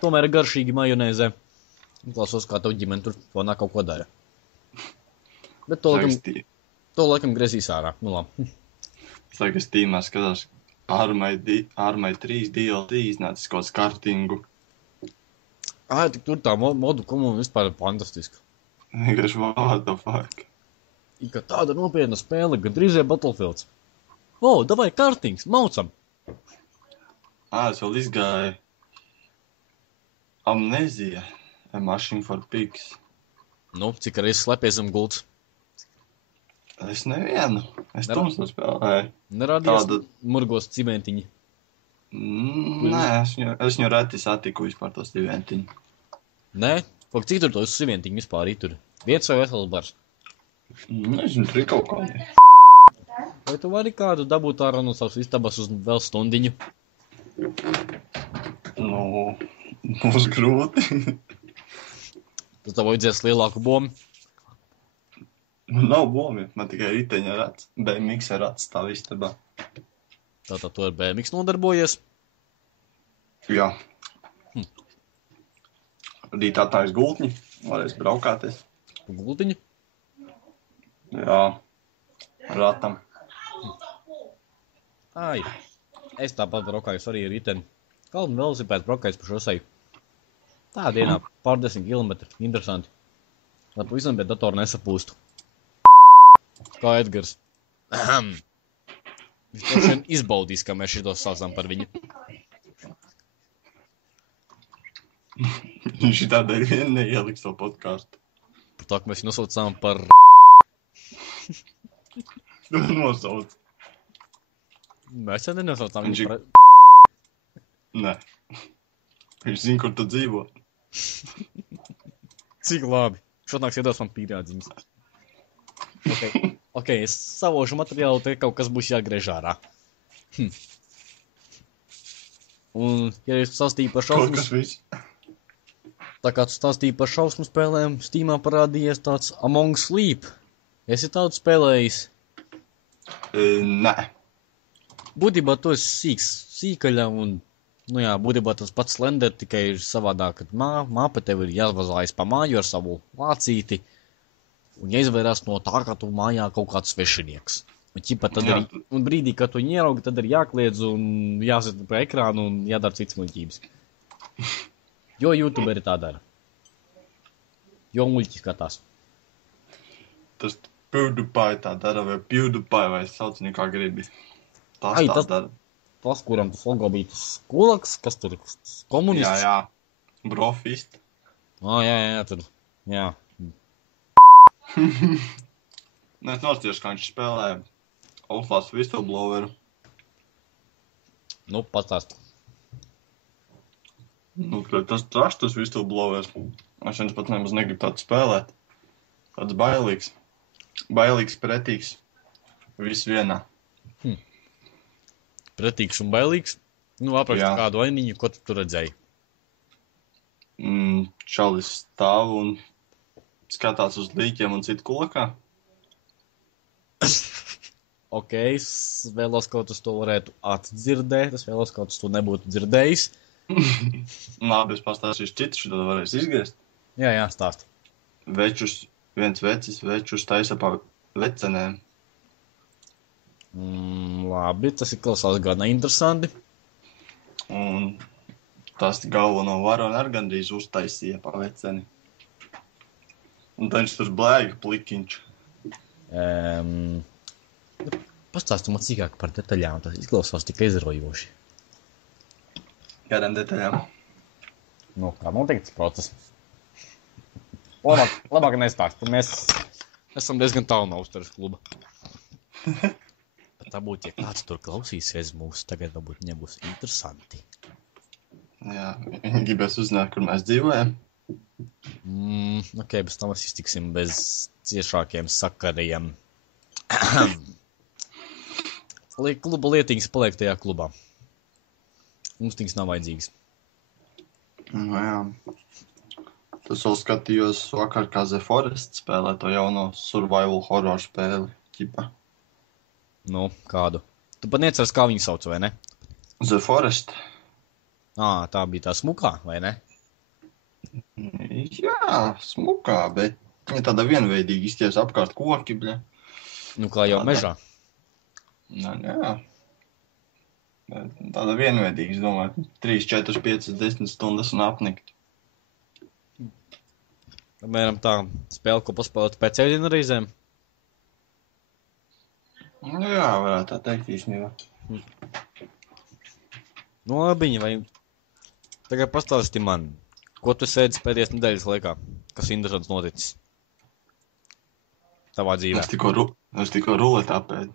tomēr ir garšīgi majonēzē. Un klausos, kā tev ģimene tur fonā kaut ko dara. Bet to laikam grezīs ārā. Nu labi. Es laikam Steamā skatās, Armai 3 DLC iznācis kaut kāds kartingu. Tik tur tā modu komuna vispār ir fantastiska. Vienkārši what the fuck. Ir kā tāda nopietna spēle, gan drīzē Battlefields. Davai kartings, maucam! Es vēl izgāju Amnezija, A Machine for Pigs. Nu, cik arī slepies zem gults. Es nevienu. Es tumsu spēlēju. Nerādījās murgos cimentiņi. Nē, es viņu reti satiku vispār tos cimentiņu. Nē? Cik tur tos cimentiņi vispār ir tur? Viens vai vesels bars? Nezinu, tur ir kaut kādi. Vai tu vari kādu dabūt ārā no savas istabas uz vēl stundiņu? Nu, būs grūti. Tas tev vajadzēs lielāku bombu. Nav bombi, man tikai riteņa rats, BMX rats tā istabā. Tātad tu ar BMX nodarbojies? Jā. Rīt attājas gultņi, varēs braukāties. Pa gultiņu? Jā, ratam. Es tāpat braukājos arī ar riteni. Kalnu velosipēdu braukājos pa šoseju. Tā dienā pār 10 kilometri, interesanti. Lai pavisam pie datora nesapūstu. Kā Edgars. Viņš tošien izbaudīs, kā mēs šitos saucam par viņu. Viņš tādēļ vien neieliks savu podcastu. Par to, ka mēs viņu nosaucām par... Tu nosauc. Mēs jau nenosaucām viņu par... Nē. Viņš zina, kur tu dzīvo. Cik labi. Šodien iedos man pīrādziņas. Ok, es savožu materiālu, te kaut kas būs jāgriež ārā. Un, ja es sastīju par Kaut kas šausmas... viss. Tā kā tu stāstīji par šausmu spēlēm, Steamā parādījies tāds Among Sleep. Esi tādu spēlējis? Nē. Būtībā tu esi sīkaļa un, nu jā, būtībā tas pats Slender, tikai ir savādāk, kad māpe tev ir jāvazājas pa māju ar savu lācīti un jāizvairās no tā, ka tu mājā kaut kāds svešinieks. Un ķipa tad Jā. arī, un brīdī, kad tu ieraugi, tad ir jākliedz un jāsat pa ekrānu un jādara cits muļķības. Jo YouTuberi tā dara. Jo muļķi skatās. Tas PewDiePie tā dara, vai PewDiePie, vai sauc viņu kā gribi. Tas tā dara. Tas, kuram tas logo bija tas skolaks, kas tur ir komunists. Jā. Brofist. Jā, tur, jā. Es nostījos, kā viņš spēlē Outlast Whistlebloweru. Nu, pastāst. Nu, tas Whistleblowers. Es viens pat nemaz negribu tādu spēlēt. Tāds bailīgs. Bailīgs, pretīgs. Viss vienā. Pretīgs un bailīgs. Nu, aprakst Jā. kādu ainiņu, ko tu tur redzēji. Čalis stāv un skatās uz līķiem un citu kulakā. Ok, es vēlos kaut uz to varētu atdzirdēt, es vēlos kaut uz to nebūtu dzirdējis. Labi, es pastāstīšu citu, šo varēs izgriezt. Jā, stāst. Viens večus taisa pa vecenēm. Labi, tas ir klausās gan interesanti. Un tas galveno varoni ar gandrīz uztaisīja pa veceni. Un tad viņš tur blēga plikiņš. Pastāsti man sīkāk par detaļām, tas izklausās tik aizraujoši. Kādām detaļām? Nu, kā notiek tas process? Labāk nestāst, mēs esam diezgan tālu no uztaras kluba. Bet varbūt, ja kāds tur klausīsies mūs, tagad varbūt viņam būs interesanti. Jā, viņi gribēs uzzināt, kur mēs dzīvojam. Ok, bez tam mēs iztiksim bez ciešākiem sakariem. Kluba lietiņas paliek tajā klubā. Mums tiks nav vajadzīgas. Nu jā. Tas vēl skatījos vakar, kā The Forest spēlē to jauno survival horror spēli. Ķipa. Nu, kādu? Tu pat neatceries, kā viņu sauc, vai ne? The Forest. Tā bija tā smukā, vai ne? Jā, smukā, bet viņa tāda vienveidīga izties apkārt koki, bļa. Nu, kā jau mežā. Jā. Tāda vienveidīga, es domāju, 3, 4, 5, 10 stundas un apnikt. Apmēram tā spēle, ko paspēlēt pēc ēdienu reizēm. Jā, varētu tā teikt īstenībā. Nu, labiņi, vai tagad pastāsti man, ko tu sēdzi pēdējās nedēļas laikā, kas interesants noticis tavā dzīvē? Es tikko ruletā pēdu.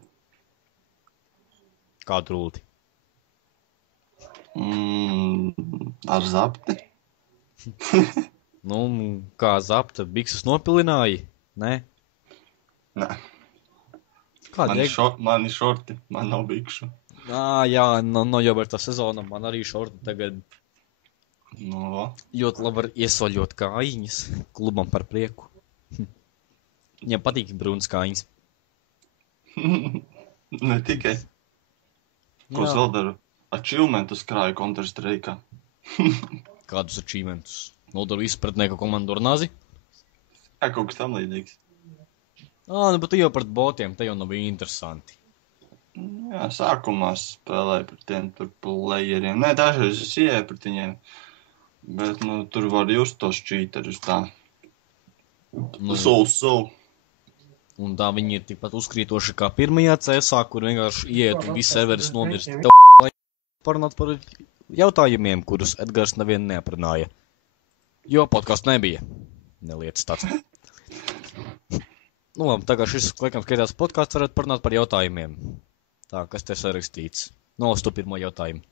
Kādu rulti? Ar zapti. Nu, kā zapta, bikses nopilināji, ne? Nē. Kāda Mani šorti, man nav bikšu. Jā, no jau ar tā sezona man arī šorti tagad No. ļoti labi var iesoļot kājiņas klubam par prieku. Viņam patīk brūnas kājiņas. Ne tikai. Ko es vēl daru? Achievementus krāju Counter-Strike'ā. Kādus achievementus? Nodaru izpratnieku komandu ar nazi? Jā, kaut kas tam līdzīgs. Nu, bet tu jau par botiem, te jau nav bija interesanti. Jā, sākumā spēlēju par tiem tur playeriem. Nē, dažreiz es ieeju par viņiem. Bet, tur var just tos cheaterus tā. Soul. Un tā viņi ir tikpat uzkrītoši kā pirmajā CSā, kur vienkārši ieiet un viss serveris nomirst. Lai parunāt par jautājumiem, kurus Edgars nevien neaprunāja. Jo podcastu nebija. Nelietas tāds. Nu labi, tagad šis, laikam, skaitās podcasts, varētu parunāt par jautājumiem. Tā, kas te sarakstīts? Nolas tu pirmo jautājumu.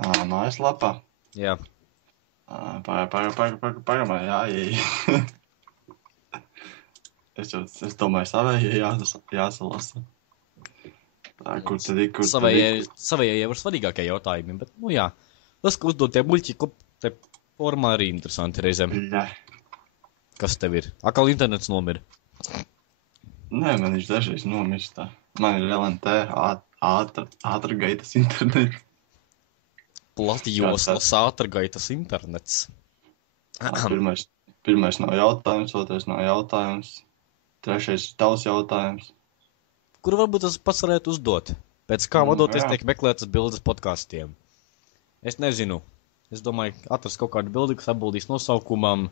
Mājaslapā? Jā. Pagamā, jā. Es domāju, savējie jāsalasa. Tā, kur tad ir? Savējie jau ir svarīgākie jautājumi, bet, jā. Tas, ka uzdod tie muļķi, te formā arī interesanti reizēm. Jā. Kas tev ir? Akal internets nomira? Nē, man viņš dažreiz nomirst tā. Man ir LNT, ātrgaitas internets. Platjoslas ātrgaitas internets. Pirmais nav jautājums, otrais nav jautājums, trešais ir tavs jautājums. Kur varbūt tas pats varētu uzdot? Pēc kā vadoties tiek meklētas bildes podkastiem? Es nezinu. Es domāju, atrast kaut kādu bildi, kas atbildīs nosaukumam,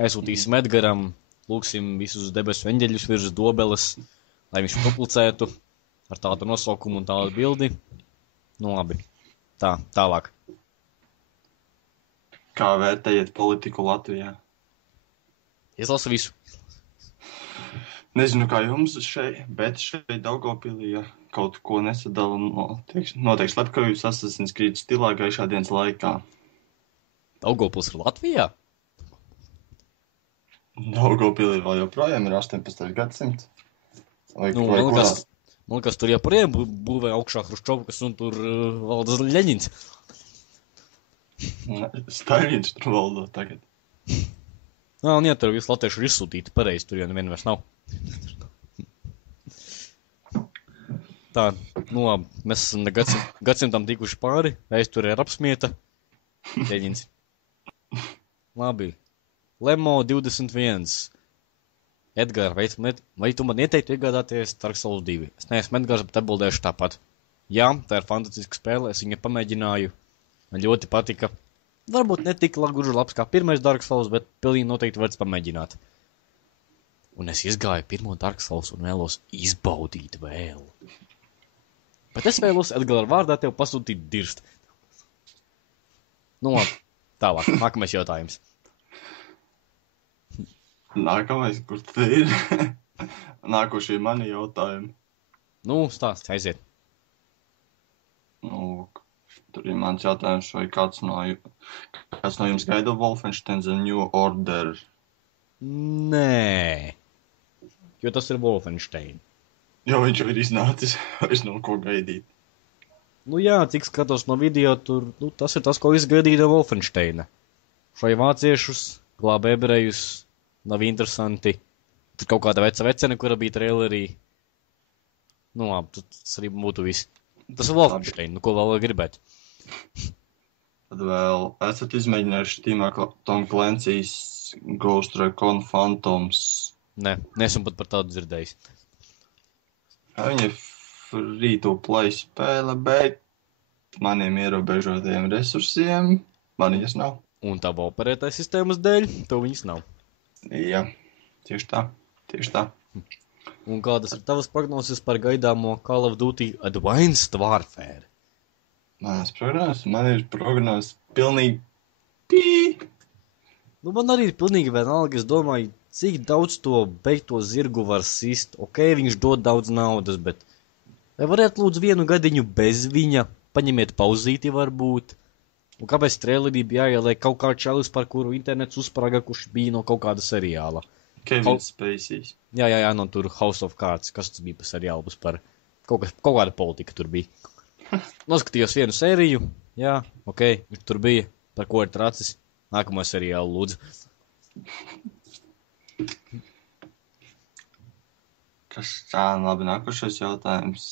aizsūtīsim Edgaram, lūksim visus debesu eņģeļus virs dobeles, lai viņš publicētu ar tādu nosaukumu un tādu bildi. Nu labi. Tā, tālāk. Kā vērtējiet politiku Latvijā? Izlasu visu. Nezinu, kā jums šeit, bet šeit Daugavpilī, ja kaut ko nesadala, notiek slepkavības Assassin's Creed stilā gaišā dienas laikā. Daugavpils ir Latvijā? Daugavpilī vēl joprojām ir 18. gadsimts. Man liekas, tur joprojām būvē augšā Hruščovkas un tur valda Ļeņins. Staļins tur valdo tagad. Un jā, tur visi latvieši ir izsūtīti pareizi, tur jau nevien vairs nav. Tā, labi, mēs esam gadsimtam tikuši pāri, tur ir apsmieta. Ļeņins. Labi. Lemo 21. Edgar, vai tu man ieteiktu iegādāties Dark Souls 2? Es neesmu Edgars, bet atbildēšu tāpat. Jā, tā ir fantastiska spēle, es viņu pamēģināju. Man ļoti patika. Varbūt ne tik gluži labs kā pirmais Dark Souls, bet pilnīgi noteikti vērts pamēģināt. Un es izgāju pirmo Dark Souls un vēlos izbaudīt vēl. Bet es vēlos Edgara vārdā tev pasūtīt dirst. Nu, labi. Tālāk, nākamais jautājums. Nākamais, kur te ir? Nākošie mani jautājumi. Nu, stāsts, aiziet. Nu, tur ir mans jautājums, vai kāds no jums gaida Wolfenstein The New Order? Nē. Jo tas ir Wolfenstein. Jo viņš jau ir iznācis, es nav ko gaidīt. Nu jā, cik skatos no video, tur, tas ir tas, ko es gaidīju no Wolfensteina. Šai vāciešus, glāba ebrejus, nav interesanti. Tur kaut kāda vecene, kura bija trailerī. Nu labi, tas arī būtu viss. Tas ir Wolfenstein, nu ko vēl gribēt? Tad vēl esat izmēģinājuši Steamā Tom Clancy's Ghost Recon Phantoms. Nē, nesmu pat par tādu dzirdējis. Viņa ir free to play spēle, bet maniem ierobežotajiem resursiem man viņas nav. Un tā operētāja sistēmas dēļ, to viņas nav. Jā, tieši tā. Un kādas ir tavas prognozes par gaidāmo Call of Duty Advanced Warfare? Man ir prognozes pilnīgi Nu, man arī ir pilnīgi vienalga, es domāju, cik daudz to beigto zirgu var sist. Ok, viņš dod daudz naudas, bet vai varētu lūdzu vienu gadiņu bez viņa, paņemiet pauzīti varbūt? Un kāpēc trailerī bija jāieliek kaut kā čalis, par kuru internets uzspraga, kurš bija no kaut kāda seriāla? Kevin Spacey. Jā, no tur House of Cards, kas tas bija par seriālu, par kaut kāda politika tur bija. Noskatījos vienu sēriju, jā, ok, viņš tur bija, par ko ir tracis. Nākamo seriālu lūdzu. Kas tā, labi, nākošais jautājums.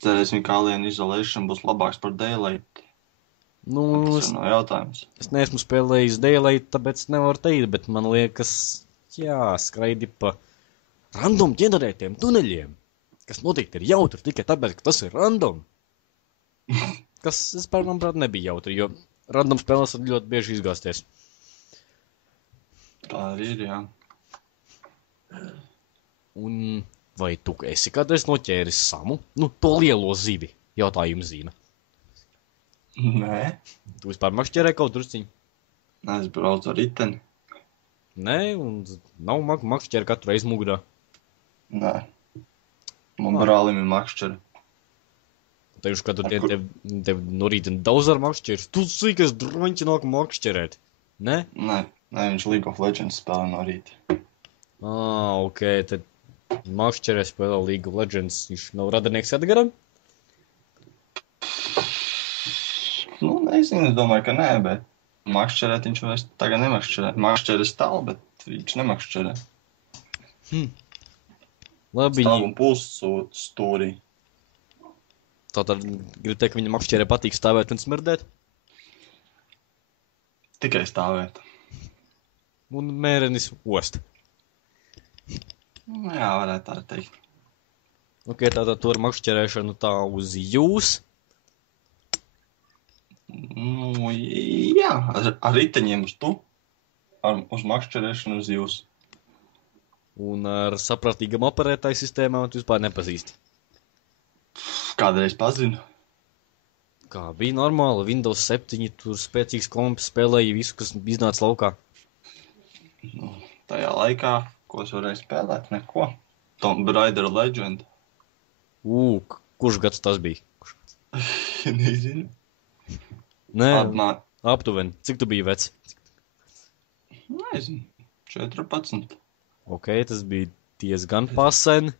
Cerēsim, ka Alien Isolation būs labāks par Daylight. Nu, Tas nav jautājums. es neesmu spēlējis Daylight, tāpēc nevaru teikt, bet man liekas, jā, skraidi pa random ģenerētiem tuneļiem, kas noteikti ir jautri tikai tāpēc, ka tas ir random. Kas, manuprāt, nebija jautri, jo random spēlēs var ļoti bieži izgāzties. Tā arī ir, jā. Un vai tu esi kādreiz noķēris samu? Nu, to lielo zivi, jautājumu zīme. Nē, Tu vispār makšķerē kaut drusciņu? es braucu ar riteni. Nē, un nav makšķera katru reizi mugurā. Nē. Man brālim ir makšķeri. Teikšu, ka tu tev no rīta daudz ar makšķeris. Tu sīkais droņķi nāk makšķerēt. Ne? Nē, viņš League of Legends spēlē no rīta. Ok, tad makšķerē spēlē League of Legends. Viņš nav radinieks Edgaram? Nu, nezinu, es domāju, ka nē, bet makšķerēt viņš vairs tagad nemakšķerē. Makšķeris stāv, bet viņš nemakšķerē. Labi, Stāv un pulsu stūrī. tātad gribu teikt, ka viņa makšķerē patīk stāvēt un smirdēt. Tikai stāvēt. Un mērenis ost. Nu, jā, varētu tā teikt. Ok, tātad to ar makšķerēšanu tā uz jūs. Nu, jā, ar riteņiem uz tu. Uz makšķerēšanu uz jūs. Un ar saprātīgam operētāju sistēmām tu vispār nepazīsti. Kādreiz pazinu. Kā bija normāli, Windows 7, tur spēcīgs komps spēlēja visu, kas iznāca laukā. Nu, tajā laikā, ko es varēju spēlēt, neko. Tomb Raider Legend. Kurš gads tas bija? Nezinu. Nē, Apmēram, aptuveni. Cik tu biji vecs? nezinu, 14. Ok, tas bija diezgan pasen.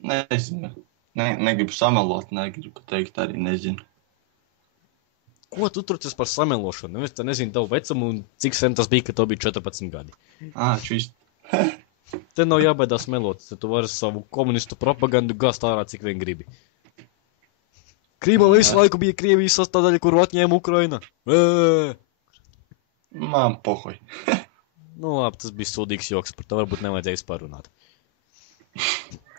Nezinu. Negribu samalot, negribu teikt arī nezinu. Ko tu tur par samelošanu? Es te nezinu tavu vecumu un cik sen tas bija, ka tev bija 14 gadi. Čist. Te nav jābaidās melot, te tu vari savu komunistu propagandu gāzt ārā, cik vien gribi. Krīma visu laiku bija Krievijas sastāvdaļa, kuru atņēma Ukraina. Man pohoj. Nu labi, tas bija sūdīgs joks, par to varbūt nevajadzēja parunāt.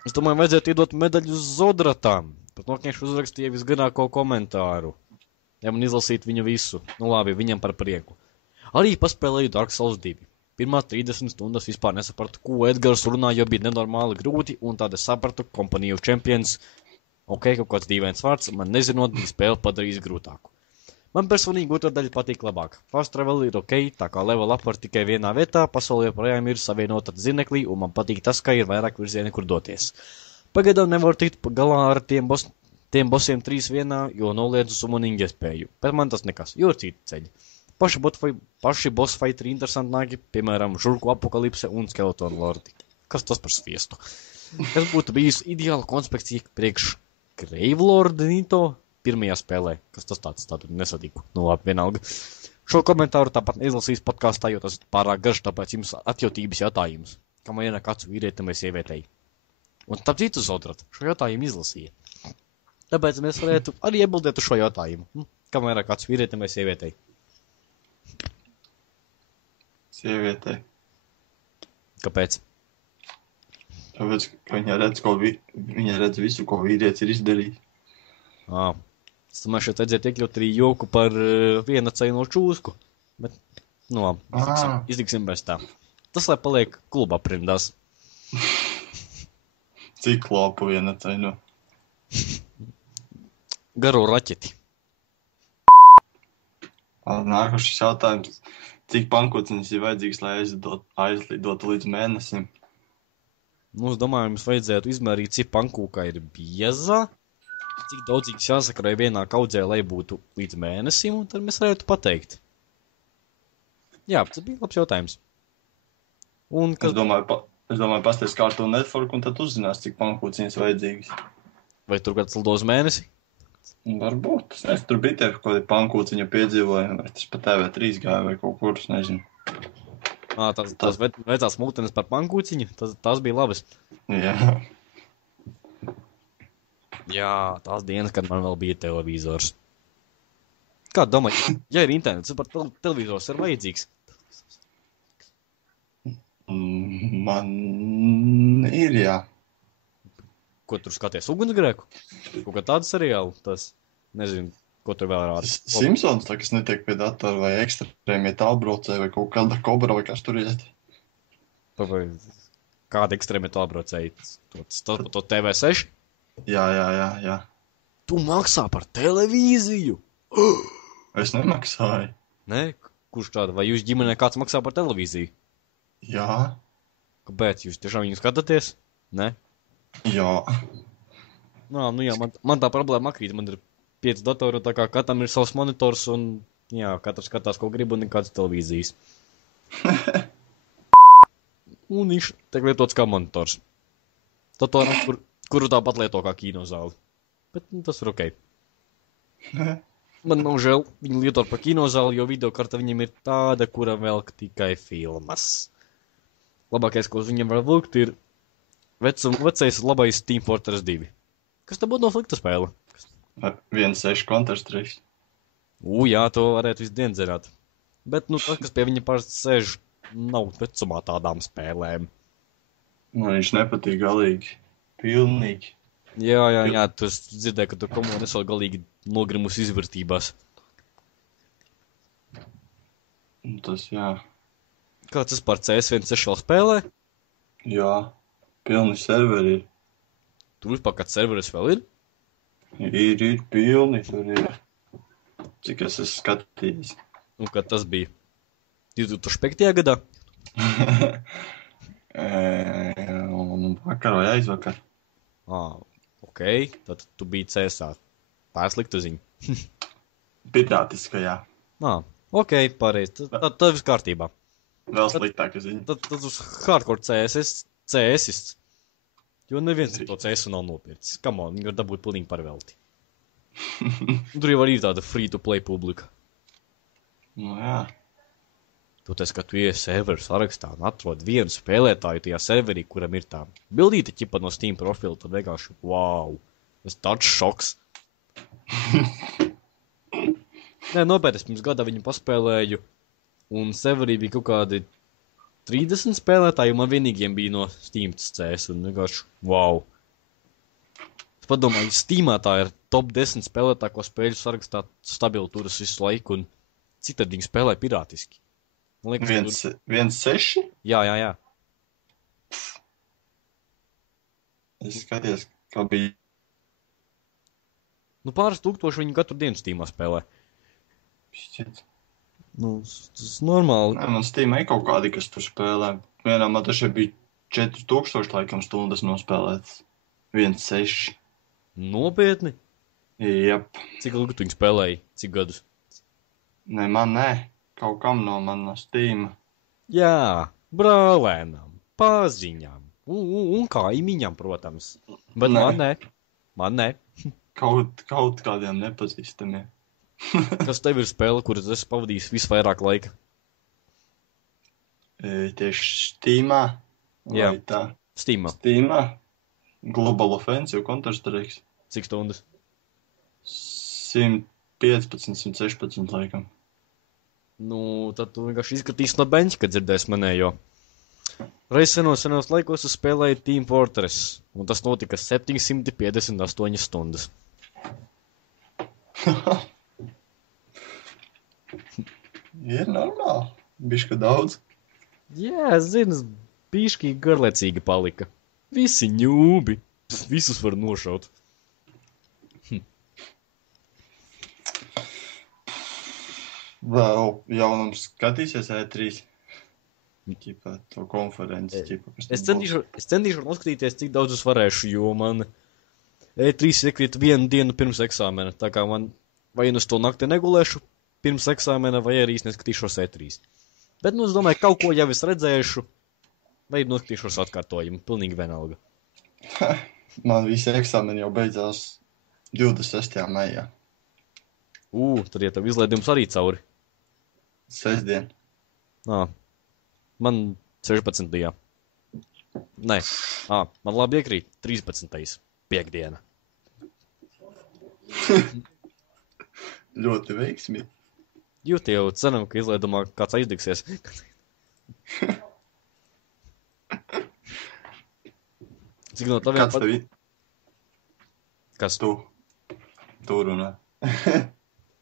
Es domāju, vajadzētu iedot medaļu Zodratām. Pat nokņieši uzrakstīja visgarāko komentāru. Ja man izlasīt viņu visu. Nu labi, viņam par prieku. Arī paspēlēju Dark Souls 2. pirmās 30 stundas vispār nesapratu, ko Edgars runā, jo bija nenormāli grūti, un tad es sapratu, Company of Champions, ok, kaut kāds dīvains vārds, man nezinot, bija spēle padarījis grūtāku. Man personīgi otrā daļa patīk labāk. Fast travel ir ok, tā kā level up var tikai vienā vietā, pasaulē joprojām ir savienota zineklī, un man patīk tas, ka ir vairāk virzieni, kur doties. Pagaidām nevaru tikt galā ar tiem bossiem 3 vienā, jo noliedzu summoning iespēju, bet man tas nekas, jo ir citi ceļi. Paši boss fighti ir interesantāki, piemēram, žurku apokalipse un skeleton lordi. Kas tas par sviestu? Kas būtu bijis ideāla konspekcija priekš Grave Lord Nito pirmajā spēlē? Kas tas tāds? Tātad nesatīku. Nu labi, vienalga. Šo komentāru tāpat neizlasīs podkāstā, jo tas ir pārāk garš, tāpēc jums atjautības jautājums. Kam ienāk kāds vīrietim vai sievietei? Un tāpēc citu Zodrat šo jautājumu izlasīja. Tāpēc mēs varētu arī iebildēt uz šo jautājumu. Kam ienāk kāds vīrietim vai sievietei? Sievietei. Kāpēc? Tāpēc, ka viņa redz visu, ko vīrietis ir izdarījis. Es domāju, šeit vajadzētu iekļaut arī joku par viena ceļu čūsku. Bet, nu labi, izdiksim bez tā. Tas, lai paliek klubā aprindās. Cik lopu viena ceļu? Garo raķeti. Nākošais jautājums. Cik pankūciņas ir vajadzīgs, lai aizlidotu līdz mēnesim? Nu, es domāju, jums vajadzētu izmērīt, cik pankūka ir bieza, cik daudzīgs jāsakrāj vienā kaudzē, lai būtu līdz mēnesim, un tad mēs varētu pateikt. Jā, tas bija labs jautājums. Un kas... Es domāju, pasties Cartoon Network, un tad uzzinās, cik pankūciņas vajadzīgas. Vai tur kāds lidos mēnesi? Varbūt. Es tur bija tie, ko pankūciņa piedzīvoja, vai tas pa TV3 gāja vai kaut kur, es nezinu. Tās vecās mūtenes par pankūciņu, tās bija labas. Jā. Jā, tās dienas, kad man vēl bija televizors. Kā domāju, ja ir internets, par televizors ir vajadzīgs? Man ir, jā. Ko tur skaties? Ugunsgrēku? Kaut kā tādu seriālu? Tas, nezinu, ko tur vēl rāda. Simpsons, tā kas netiek pie datora, vai ekstrēmie tālbraucēji, vai kaut kāda kobra, vai kas tur iet. Kāda ekstrēmie tālbraucēji? To TV6? Jā. Tu maksā par televīziju? Es nemaksāju. Nē? Kurš tāda? Vai jūs ģimenē kāds maksā par televīziju? Jā. Kāpēc? Jūs tiešām viņu skatāties? Nē? Jā. Nu jā, man tā problēma akrīt. Man ir 5 datori, tā kā katram ir savs monitors, un jā, katrs skatās, ko grib, un nekādas televīzijas. Un viņš tiek lietots kā monitors. Datoram, kuru tāpat lieto kā kinozāli. Bet tas ir ok. Man nav žēl viņu lietot par kinozāli, jo videokarta viņam ir tāda, kura velk tikai filmas. Labākais, ko uz viņam var vilkt, ir vecais labais Team Fortress 2. Kas tā būtu no slikta spēle? 1.6 Counter-Strike. Jā, to varētu visu dienu zināt. Bet, tas, kas pie viņa parasti sēž, nav vecumā tādām spēlēm. Man viņš nepatīk galīgi. Pilnīgi. Jā, tu dzirdēji, ka tu komanda esot galīgi nogrimus izvērtībās. Tas, jā. Kāds tas par CS1.6 vēl spēlē? Jā, pilni serveri ir. Tur vispār kāds serveris vēl ir? Ir pilni, tur ir. Cik es esmu skatījies. Un kad tas bija? 2005. gadā? Vakar vai aizvakar. Ok, tad tu biji CSā. Tā ir slikta ziņa. Pirātiskajā. Ok, pareizi. Tad viss kārtībā. Vēl sliktāka ziņa. Tad uz hardcore CS-ists. Jo neviens to CS nav nopircis. Come on, viņi var dabūt pilnīgi par velti. Tur jau arī ir tāda free-to-play publika. Nu jā. Toties, ka tu iesi serveru sarakstā un atrod vienu spēlētāju tajā serverī, kuram ir tā bildīte ķipa no Steam profila, tad vienkārši wow. Tas tāds šoks. Nē, nopietni, es pirms gada viņu paspēlēju, un serverī bija kaut kādi 30 spēlētāji, un man vienīgiem bija no Steam CS, un vienkārši wow. Es padomāju, Steamā tā ir top 10 spēlētāko spēļu sarakstā stabili turas visu laiku, un cik tad viņi spēlē pirātiski? Man liekas, ka tur... 1,6? Jā. Es skaties, kā bija. Nu, pāris tūkstoši viņi katru dienu Steamā spēlē. Šķiet. Nu, tas normāli. Nē, man Steamā ir kaut kādi, kas tur spēlē. Vienā man taču bija 4,000 laikam stundas nospēlētas. 1,6. Nopietni? Jep. Cik ilgi tu viņu spēlēji? Cik gadus? Nē. Kaut kam no mana Steama. Jā, brālēnam, paziņām. Un kaimiņam, protams. Bet Nē. Man nē. Kaut kādiem nepazīstamiem. Kas tev ir spēle, kuras esi pavadījis visvairāk laika? Tieši Steamā. Jā. Vai tā? Steamā. Steamā. Global Offensive, Counter-Strike. Cik stundas? 115, 116 laikam. Nu, tad tu vienkārši izskatīsi no beņķa, kad dzirdēsi manējo. Reiz senos laikos es spēlēju Team Fortress, un tas notika 758 stundas. Ir normāli. Bišķi daudz. Jā, es zinu, bišķi garlaicīgi palika. Visi ņūbi. Visus var nošaut. Vēl jaunums skatīsies E3. Ķipā to konferenci. Es centīšu noskatīties, cik daudz es varēšu, jo man E3 iekrīt vienu dienu pirms eksāmena. Tā kā man vai nu es to naktī negulēšu pirms eksāmena, vai arī es neskatīšos E3. Bet, nu, es domāju, kaut ko jau es redzēšu, vai noskatīšos atkārtojumu. Pilnīgi vienalga. Man visi eksāmeni jau beidzās 26. maijā. Tad ja tev izlaidums arī cauri. Sestdien. Man 16. Nē, man labi iekrīt 13. Piektdiena. Ļoti veiksmi. Jūt jau ceram, ka izlaidumā kāds aizdegsies. Cik no taviem... Kāds tev ir? Kas? Tu runā.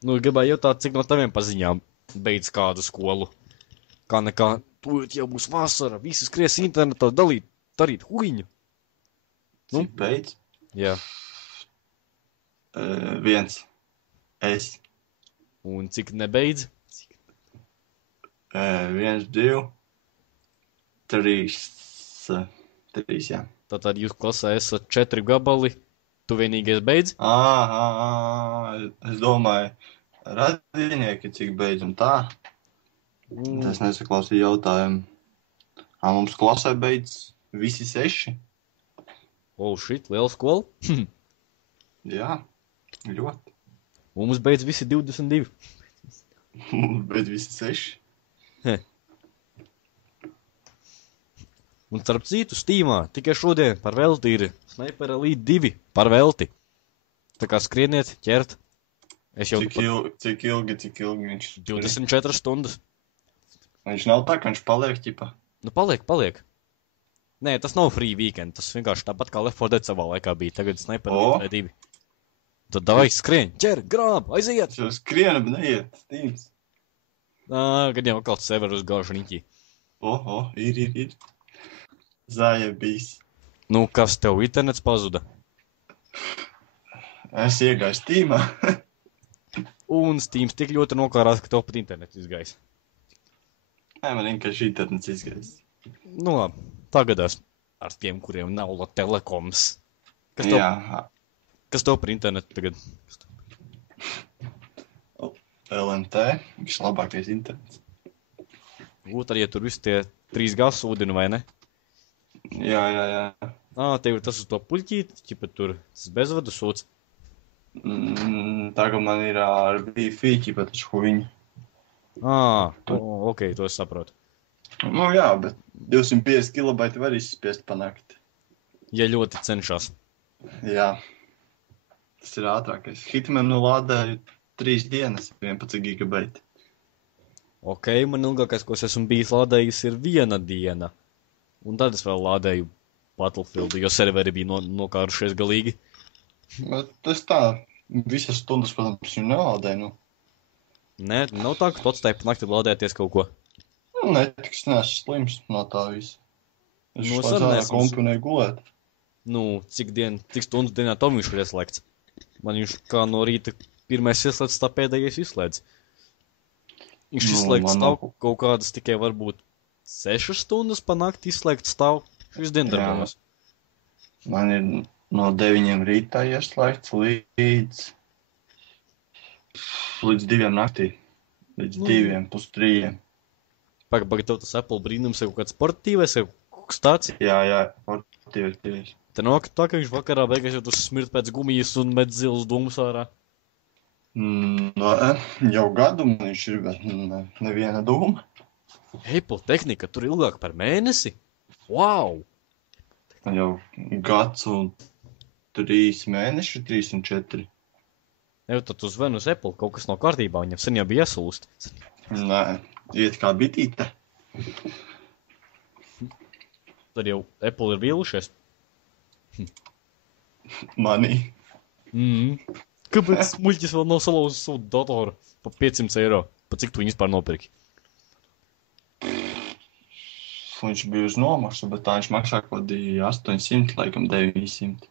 Nu, gribēju jautāt, cik no taviem paziņām beidz kādu skolu. Kā nekā, tūlīt jau būs vasara, visi skries internetā darīt huiņu. Nu? Cik beidz? Jā. 1. Es. Un cik nebeidz? 1, 2, 3. 3, jā. Tātad jūs klasē esat 4 gabali, tu vienīgais beidz? Es domāju, radinieki cik beidz un tā. Es nesaklausīju jautājumu. Mums klasē beidz visi 6? Shit, liela skola? Jā, ļoti. Un mums beidz visi 22. Bet visi 6? Un starp citu, Steamā tikai šodien par velti ir Sniper Elite 2 par velti. Tā kā skrieniet, ķert. Cik ilgi viņš? 24 stundas. Viņš nav tā, ka viņš paliek, ķipa? Nu, paliek. Nē, tas nav free weekend, tas vienkārši tāpat kā Left 4 Dead savā laikā bija. Tagad Sniper Elite 2. Tad davai skrien, ķer, grāb, aiziet! Jau skriena, bet neiet, Steams. Kad jau kaut severus gāžu riņķī. Ir. Zāja bijis. Nu, kas tev internets pazuda? Es iegāju Steamā. Un Steams tik ļoti nokārās, ka tev pat internets izgais. Nē, man vienkārši internets izgais. Nu labi, tagadās ar tiem, kuriem nav telekoms. Kas tev par internetu tagad? LMT, vislabākais internets. Arī ja tur visi tie 3G sūdini, vai ne? Jā. Tev ir tas uz to puļķīt, ķipa tur tas bezvadu sūds. Tagad man ir ar Wi-Fi, ķipa tas huiņi. Ok, to es saprotu. Nu jā, bet 250 kilobaiti var izspiest panākt. Ja ļoti cenšas. Jā. Tas ir ātrākais. Hitman lādēju 3 dienas, 11 gigabaiti. Ok, man ilgākais, ko es esmu bijis lādējis, ir 1 diena. Un tad es vēl lādēju Battlefield, jo serveri bija nokārušies galīgi. Bet tas tā, visas stundas, protams, viņu nelādēju, nu. Nē, nav tā, ka tu atstāji pa nakti lādēties kaut ko. Netiks, neesmu slims no tā visa. Es Nu, es slēdzu arī ārā neesmu. komponēju gulēt. Nu, cik stundu dienā tam viņš ir ieslēgts? Man viņš kā no rīta pirmais ieslēdz, tā pēdējais izslēdz. Viņš izslēgts man stāv nav. kaut kādas tikai varbūt 6 stundas pa nakti izslēgts stāv. Visu dienu darbojās. Man ir no 9 rītā ieslēgts līdz 2 naktī. Līdz 2, pus 3. Pagaid, tev tas Apple brīnums ir kaut kāds sportīvais, vai kaut kas tāds? Jā, portīvi. Te nāk tā, ka viņš vakarā beigās jau tur smirt pēc gumijas un met zilus dūmus ārā. Jau gadu man viņš ir, bet neviena dūma. Apple tehnika tur ilgāk par mēnesi? Wow! Jau gads un 3 mēneši, 3 un 4. Jau tad uzvien uz Apple, kaut kas nav kārtībā, viņam sen jau bija iesulst. Nē, iet kā bitīte. Tad jau Apple ir vīlušies. Manī. Kāpēc muļķis vēl nav salauzis savu datoru pa 500 eiro? Pa cik tu viņu vispār nopirki? Viņš bija uz nomaksu, bet tā viņš maksā kaut kādi 800, laikam 900.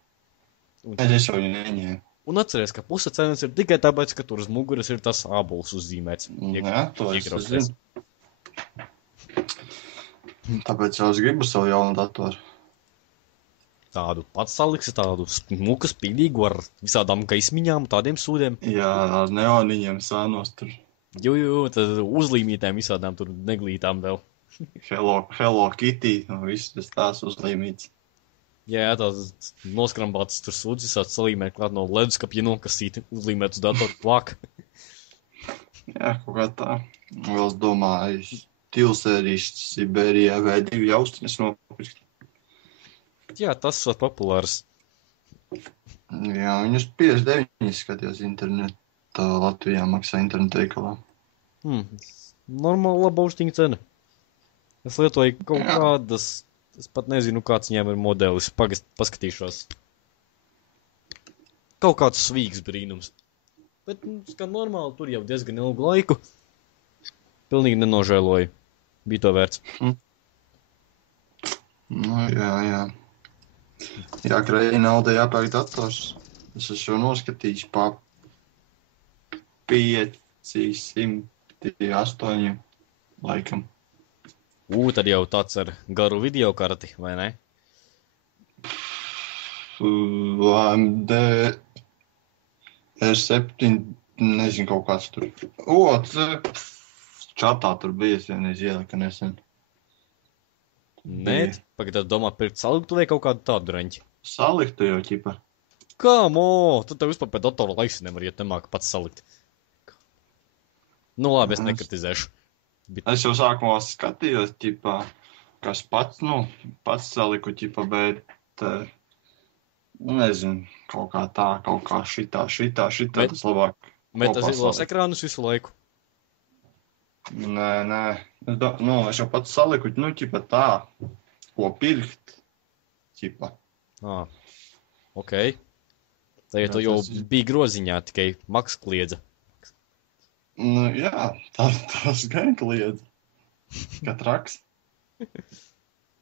Es jau viņu neņēmu. Un atceries, ka puse cenas ir tikai tāpēc, ka tur uz muguras ir tas ābols uzzīmēts. Jā, to es zinu. Tāpēc jau es gribu savu jaunu datoru. Tādu pats saliksi, tādu smuku spīdīgu ar visādām gaismiņām, tādiem sūdiem. Jā, ar neoniņiem sānos tur. Jo, tad uzlīmītēm visādām tur neglītām vēl. Hello Kitty, viss tas tās uzlīmīts. Jā, tās noskrambātas tur sūdzis, salīmēt klāt no leduskapja nokasīti, uzlīmēt uz datoru plāk. Jā, kaut kā tā. Vēl es domāju, tilsērijas Siberijā vai 2 austiņas nopirkt. Jā, tas ir populārs. Jā, viņus 59 skatījos internetā, Latvijā maksā internetu veikalā. Normāla laba austiņa cena. Es lietoju kaut kādas, es pat nezinu, kāds viņiem ir modelis, paskatīšos. Kaut kāds svīgs brīnums. Bet, kā normāli, tur jau diezgan ilgu laiku. Pilnīgi nenožēloju. Bija to vērts. Jā. Jā, krēja nauda jāpērk dators. Es esmu jau noskatījis pa 508 laikam. Tad jau tāds ar garu video karti, vai ne? AMD R7, nezinu, kaut kāds tur. Čatā tur bija, es vienreiz ielika nesen. Nē, pagaidāt domā pirkt saliktu vai kaut kādu tādu reņķi? Saliktu jau, ķipa. Kāmo? Tad tev vispār pēc datora laiks nevar, ja nemāka pats salikt. Nu labi, es nekritizēšu. Es jau sākumā skatījos, ķipa, kas pats saliku, ķipa, bet, nezinu, kaut kā tā, kaut kā šitā, tas labāk. Bet tas izlās ekrānus visu laiku? Nē. Es jau pats saliku, ķipa tā, ko pirkt, ķipa. Ok. Tagad tu jau bija groziņā, tikai Maks kliedza. Jā, tas gan kliedza. Kā traks.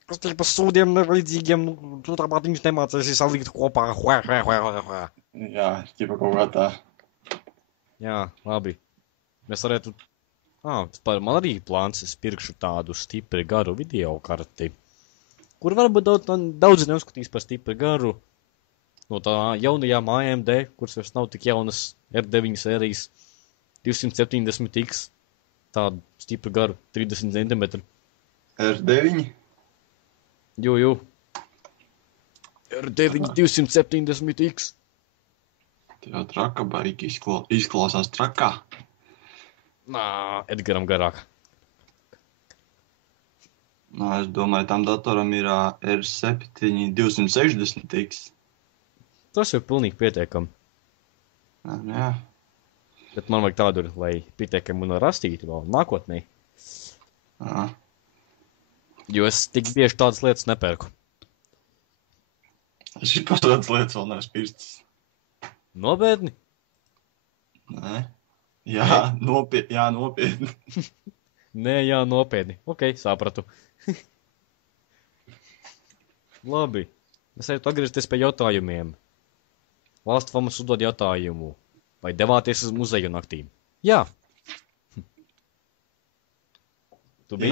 Kas tev pa sūdiem nevajadzīgiem, tu tāpat viņš nemācēsi salikt kopā. Jā, ķipa kaut kā tā. Jā, labi. Mēs varētu... Man arī plāns, es pirkšu tādu stipri garu video karti, kur varbūt daudzi neuzskatīs par stipri garu no tā jaunajām AMD, kuras vairs nav tik jaunas R9 sērijas 270X, tādu stipri garu 30 cm. R9? Jo. R9 270X. Tā traka baigi izklausās trakā. Edgaram garāk. Es domāju, tam datoram ir R7 260X. Tas jau pilnīgi pietiekami. Jā. Bet man vajag tādu, lai pietiekami un rastīti vēl nākotnē. Jo es tik bieži tādas lietas nepērku. Es vispār tādas lietas vēl neesmu pircis. Nopietni? Nē. Jā, nopietni. Nē, jā, nopietni. Ok, sapratu. Labi. Es eju atgriezties pie jautājumiem. Last Famas uzdod jautājumu. Vai devāties uz muzeju naktīm? Jā. Tu biji?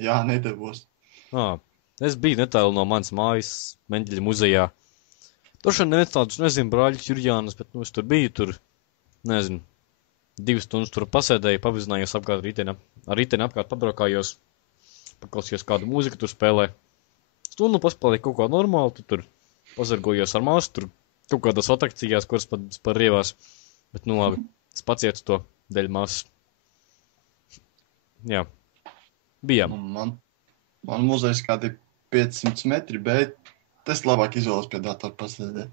Jā, nedevos. Es biju netālu no manas mājas Meņģeļa muzejā. Tur šodien neviens tādus, nezinu, brāļus Jurjānus, bet, es tur biju, nezinu, 2 stundas tur pasēdēju, pavizinājos apkārt ar riteni apkārt pabraukājos, paklausījos kādu mūziku tur spēlē. Stundu paspēlēju kaut kā normāli, tur pazargojos ar māsu, tur kaut kādās atrakcijās, kuras par rievās. Bet, labi, es pacietu to dēļ māsas. Jā, bijām. Man muzejs kādi 500 metri, bet es labāk izvēlos pie datora pasēdēt.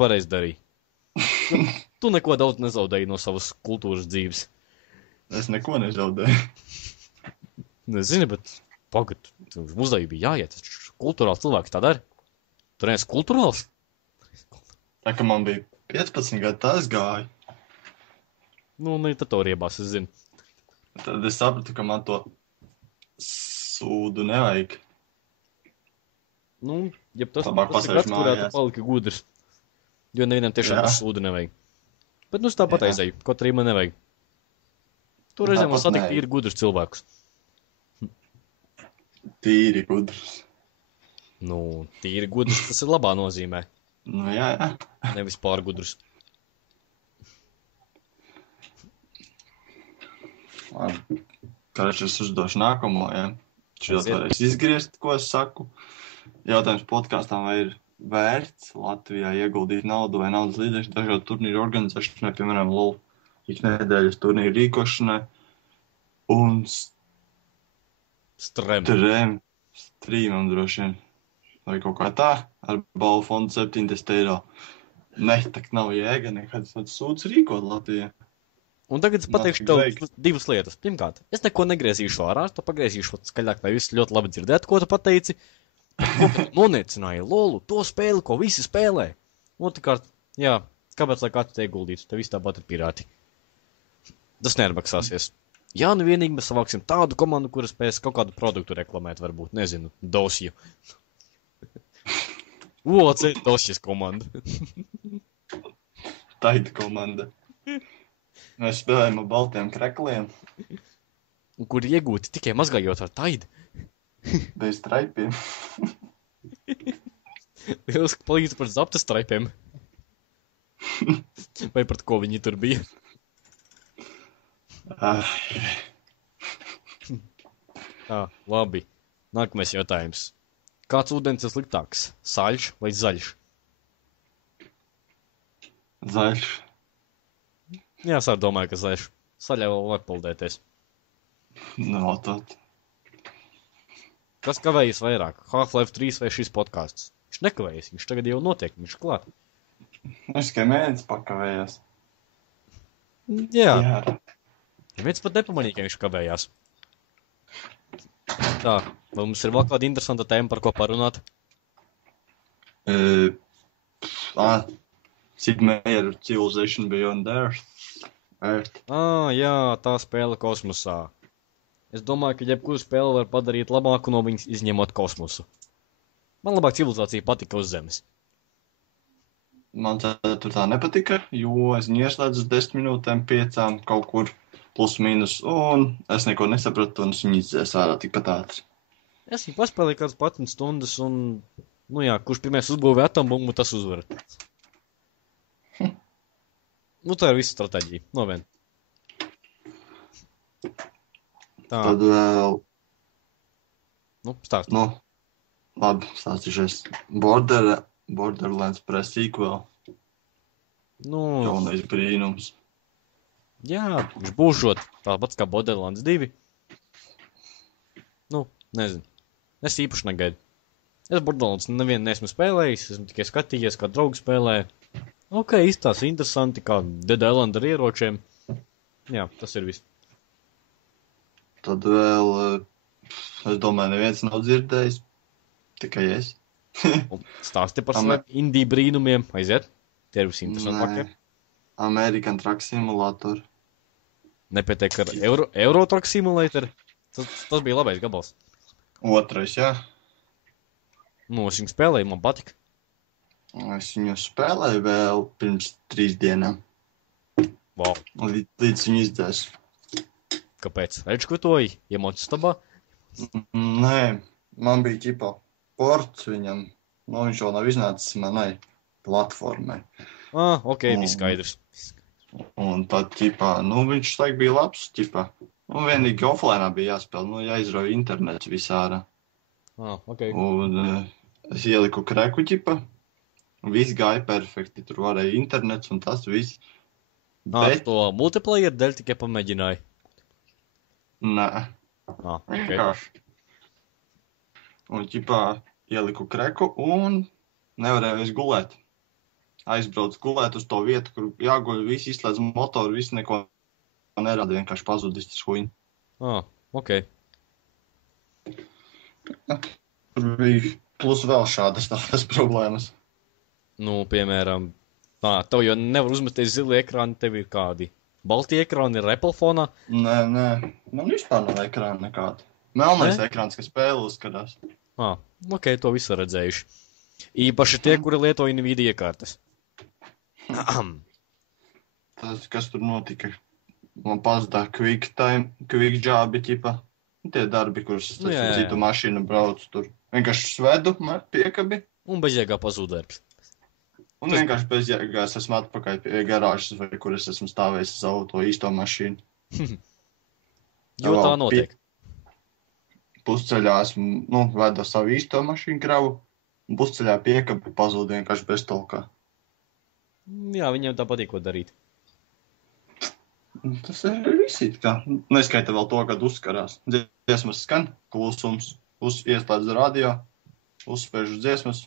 Pareizi darīji. Tu neko daudz nezaudēji no savas kultūras dzīves. Es neko nezaudēju. Nezinu, bet pagad, uz muzeju bija jāiet. Kultūrāls cilvēks tā dara. Tu neesi kultūrāls? Tā kā man bija 15 gadi, tā es gāju. Tad to riebās, es zinu. Tad es sapratu, ka man to sūdu nevajag. Ja tas ir Labāk gads, pasēžu kurā tu mājās. paliki gudrs. Jo nevienam tiešām Jā. sūdu nevajag. Bet es tāpat Jā. aizēju, kaut arī man nevajag. Tur reizēm man Tāpat satikt nevajag. ir gudrs cilvēkus. Tīri gudrs. Tīri gudrs, tas ir labā nozīmē. Jā. Nevis pārgudrs. Kāds es uzdošu nākamo, ja? Šodien Aiziet. varēs izgriezt, ko es saku. Jautājums podkāstam, vai ir vērts Latvijā ieguldīt naudu vai naudas līdzekļus dažādu turnīru organizēšanai, piemēram, LOL iknedēļas turnīru rīkošanai un Strem. strīmam droši vien. Vai kaut kā tā, ar balvu fondu 70 eiro. Ne, tak nav jēga nekāds tāds sūds rīkot Latvijā. Un tagad es pateikšu tev 2 lietas. Pirmkārt, es neko negriezīšu ārā, es to pagriezīšu skaļāk, lai visi ļoti labi dzirdētu, ko tu pateici. Noniecināji LOLu, to spēli, ko visi spēlē. Otrkārt, jā, kāpēc lai kāds te ieguldītu, te viss tāpat ir pirāti. Tas neatmaksāsies. Jā, vienīgi mēs savāksim tādu komandu, kura spēs kaut kādu produktu reklamēt, varbūt, nezinu, dosju. OC dosjas komanda. Taida komanda. Mēs spēlējam ar baltiem krekliem, Un kur iegūti tikai mazgājot ar taidu. bez traipiem. Lieliski palīdz par zapta straipiem. Vai par ko viņi tur bija? Labi. Nākamais jautājums. Kāds ūdens ir sliktāks? Saļš vai zaļš? Zaļš. Jā, es arī domāju, ka zaļš. Saļā vēl var peldēties. Nav tad. Kas kavējas vairāk? Half-Life 3 vai šis podcasts? Viņš nekavējas, viņš tagad jau notiek, viņš ir klāt. Es tikai mēnesis pakavējos. Jā. Jā. Viens pat nepamanīja, ka viņš kavējās. Tā, vai mums ir vēl kāda interesanta tēma, par ko parunāt? Sid Meier Civilization Beyond Earth. Jā, tā spēle kosmosā. Es domāju, ka jebkuru spēli var padarīt labāku no viņas izņemot kosmosu. Man labāk civilizācija patika uz Zemes. Man tur tā nepatika, jo es viņu ieslēdzu uz 10 minūtēm, 5 kaut kur plus mīnus, un es neko nesapratu, un es viņu izdzēs ārā tikpat ātri. Es viņu paspēlēju kādas 11 stundas, un, kurš pirmais uzbūvē atombumbu, tas uzvar. Tā ir visa stratēģija. Novien. Tā. Tad vēl, Stāst. labi, stāstīšos. Borderlands pre-sequel. Jaunais brīnums. Jā, viņš būšot tāpats kā Borderlands 2. Nezinu. Es īpaši negaidu. Es Borderlands nevienu neesmu spēlējis, esmu tikai skatījies, kā draugi spēlē. Ok, izstāsta interesanti, kā Dead Island ar ieročiem. Jā, tas ir viss. Tad vēl, es domāju, neviens nav dzirdējis, tikai es. Stāsti par saviem indie brīnumiem. Aiziet. Tie ir visinteresantākie. American Truck Simulator. Nepietiek ar Eurotruck Simulator. Tas bija labais gabals. Otrais, jā. Nu, es viņu spēlēju, man patika. Es viņu spēlēju vēl pirms 3 dienām. Wow. Līdz viņu izdzēs. Kāpēc? Rečkotoji, iemocis stabā? Nē, man bija ķipa ports viņam. Nu, viņš vēl nav iznācis manai platformai. Ok, viss skaidrs. Un tad, ķipā, nu, viņš laik bija labs, ķipā. Nu, vienīgi offline bija jāspēl, nu, jāizrauj internets visārā. Ok. Un es ieliku kreku, ķipā. Viss gāja perfekti, tur varēja internets un tas viss. Bet, To multiplayer dēļ tikai pamēģināju. nē, Ok. vienkārši. Un, ķipā, ieliku kreku un nevarēju vairs gulēt. Aizbraucu gulēt uz to vietu, kur jāguļ, visi izslēdz motoru, visi neko nerada, vienkārši pazudis tas huiņ. Ok. Tur bija plus vēl šādas tādas problēmas. Nu, piemēram, tev jau nevar uzmesties zili ekrāni, tev ir kādi balti ekrāni, ir Apple fonā. Nē, man vispār nav ekrāna nekāda. Melnais ekrāns, kas spēle uzskatās. Ok, to visu redzējuši. Īpaši tie, kuri lieto Nvidia iekārtas. Tas, kas tur notika, man pazudā quick jobi, ķipa. Tie darbi, kurus es Jā. citu mašīnu braucu tur. Vienkārši svedu, piekabi. Un bezjēgā pazūdērbs. Un vienkārši bez jēgās esmu atpakaļ pie garāžas, vai kur es esmu stāvējis savu to īsto mašīnu. Jo tā notiek. Pusceļā esmu, vedu savu īsto mašīnu kravu, un pusceļā piekabi pazūd vienkārši bez tolkā. Jā, viņiem tā patīk, ko darīt. Tas ir visi kā. Neskaita vēl to, kad uzkarās. Dziesmas skan, klusums, ieslēdz radio, uzspēž uz dziesmas,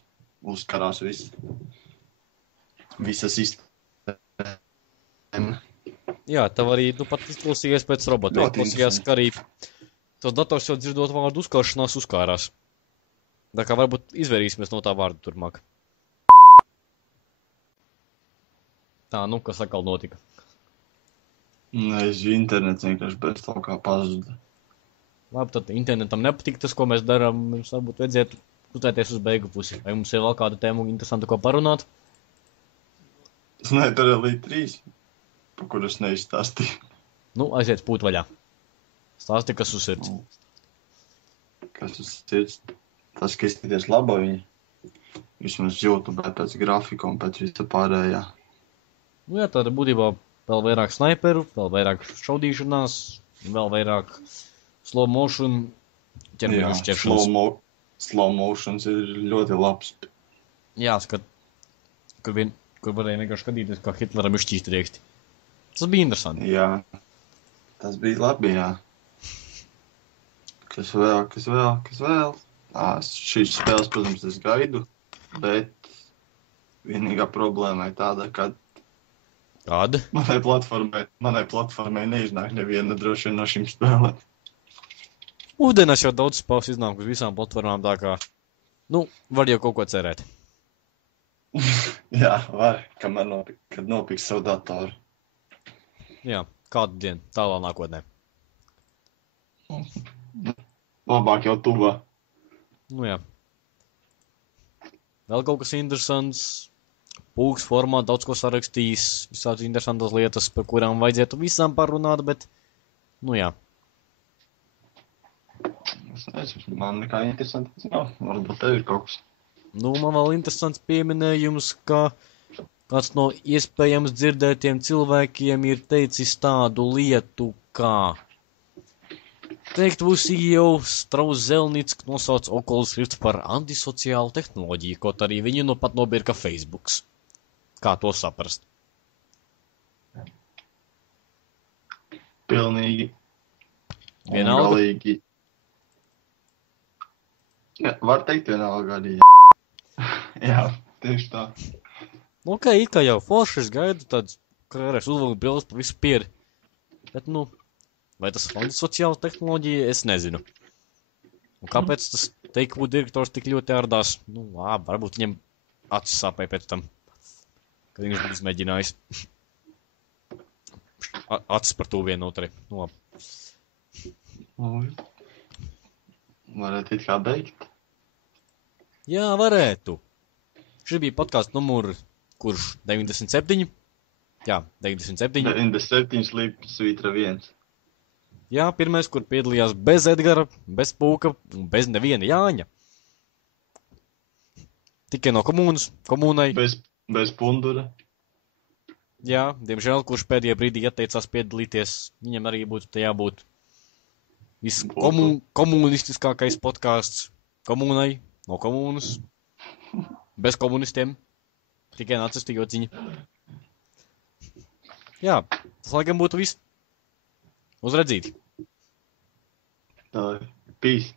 uzkarās viss. Visas sistēma. Jā, tev arī, pat izklausījies pēc robota. Izklausījās, ka arī tos dators jau dzirdot vārdu uzkāršanās uzkārās. Tā kā varbūt izvairīsimies no tā vārda turmāk. Tā, kas atkal notika? Nezinu, internets vienkārši bez to kā pazuda. Labi, tad internetam nepatīk tas, ko mēs darām. Mums varbūt vajadzētu kustēties uz beigu pusi. Vai mums ir vēl kāda tēma interesanta, ko parunāt? Es nedaru līdz 3, pa kuras neizstāstīju. Aiziet pūt vaļā. Stāsti, kas uz sirds. Kas uz sirds? Tas, ka izskaties laba viņa. Vismaz YouTube pēc grafika un pēc visa pārējā. Jā, tāda būtībā vēl vairāk sniperu, vēl vairāk šaudīšanās, vēl vairāk slow motion ķermeņu šķeršanas. Slow motions ir ļoti labs. Jā, kur varēja vienkārši skatīties, kā Hitleram izšķīst rieksti. Tas bija interesanti. Jā, tas bija labi, jā. Kas vēl? Šīs spēles, protams, es gaidu, bet vienīgā problēma ir tāda, ka Kāda? manai platformai neiznāk neviena droši vien no šīm spēlēm. Ūdenes jau daudz spēles iznāk uz visām platformām, tā kā, var jau kaut ko cerēt. Jā, var, kad nopirks savu datoru. Jā, kādu dienu, tālā nākotnē. Labāk jau tuvā. Jā. Vēl kaut kas interesants. Pūks formā daudz ko sarakstījis, visādas interesantas lietas, par kurām vajadzētu visām parunāt, bet, jā. Es nezinu, man nekā interesants nav. Varbūt tev ir kaut kas. Man vēl interesants pieminējums, ka kāds no iespējams dzirdētiem cilvēkiem ir teicis tādu lietu, kā teiktu CEO Strauss Zelnicks nosauc Oculus Rift par antisociālu tehnoloģiju, kaut arī viņi pat nopirka Facebooks. Kā to saprast? Pilnīgi. Vienalga? Galīgi. Jā, var teikt vienalga arī. Jā, tieši tā. Ok, kā jau forši, es gaidu tāds karēs uzvalgu brilles pa visu pieri. Bet, vai tas antisociāla tehnoloģija, es nezinu. Un kāpēc tas teikvu direktors tik ļoti ārdās? Varbūt viņam acis sāpēja pēc tam, kad viņš būs mēģinājis. acis par to vienotrai. Nu, labi. Varētu it kā beigt. Jā, varētu. Šis bija podkāsts numur, kurš 97? Jā, 97. 97 svītra 1. Jā, pirmais, kur piedalījās bez Edgara, bez Pūka un bez neviena Jāņa. Tikai no komunai. Bez pundura. Jā, diemžēl, kurš pēdējā brīdī atteicās piedalīties, viņam arī būtu jābūt komunistiskākais podkāsts komunai, no komunas, bez komunistiem, tikai nacistu jociņi. Jā, tas laikam būtu viss. Uz redzīti. Tā, peace.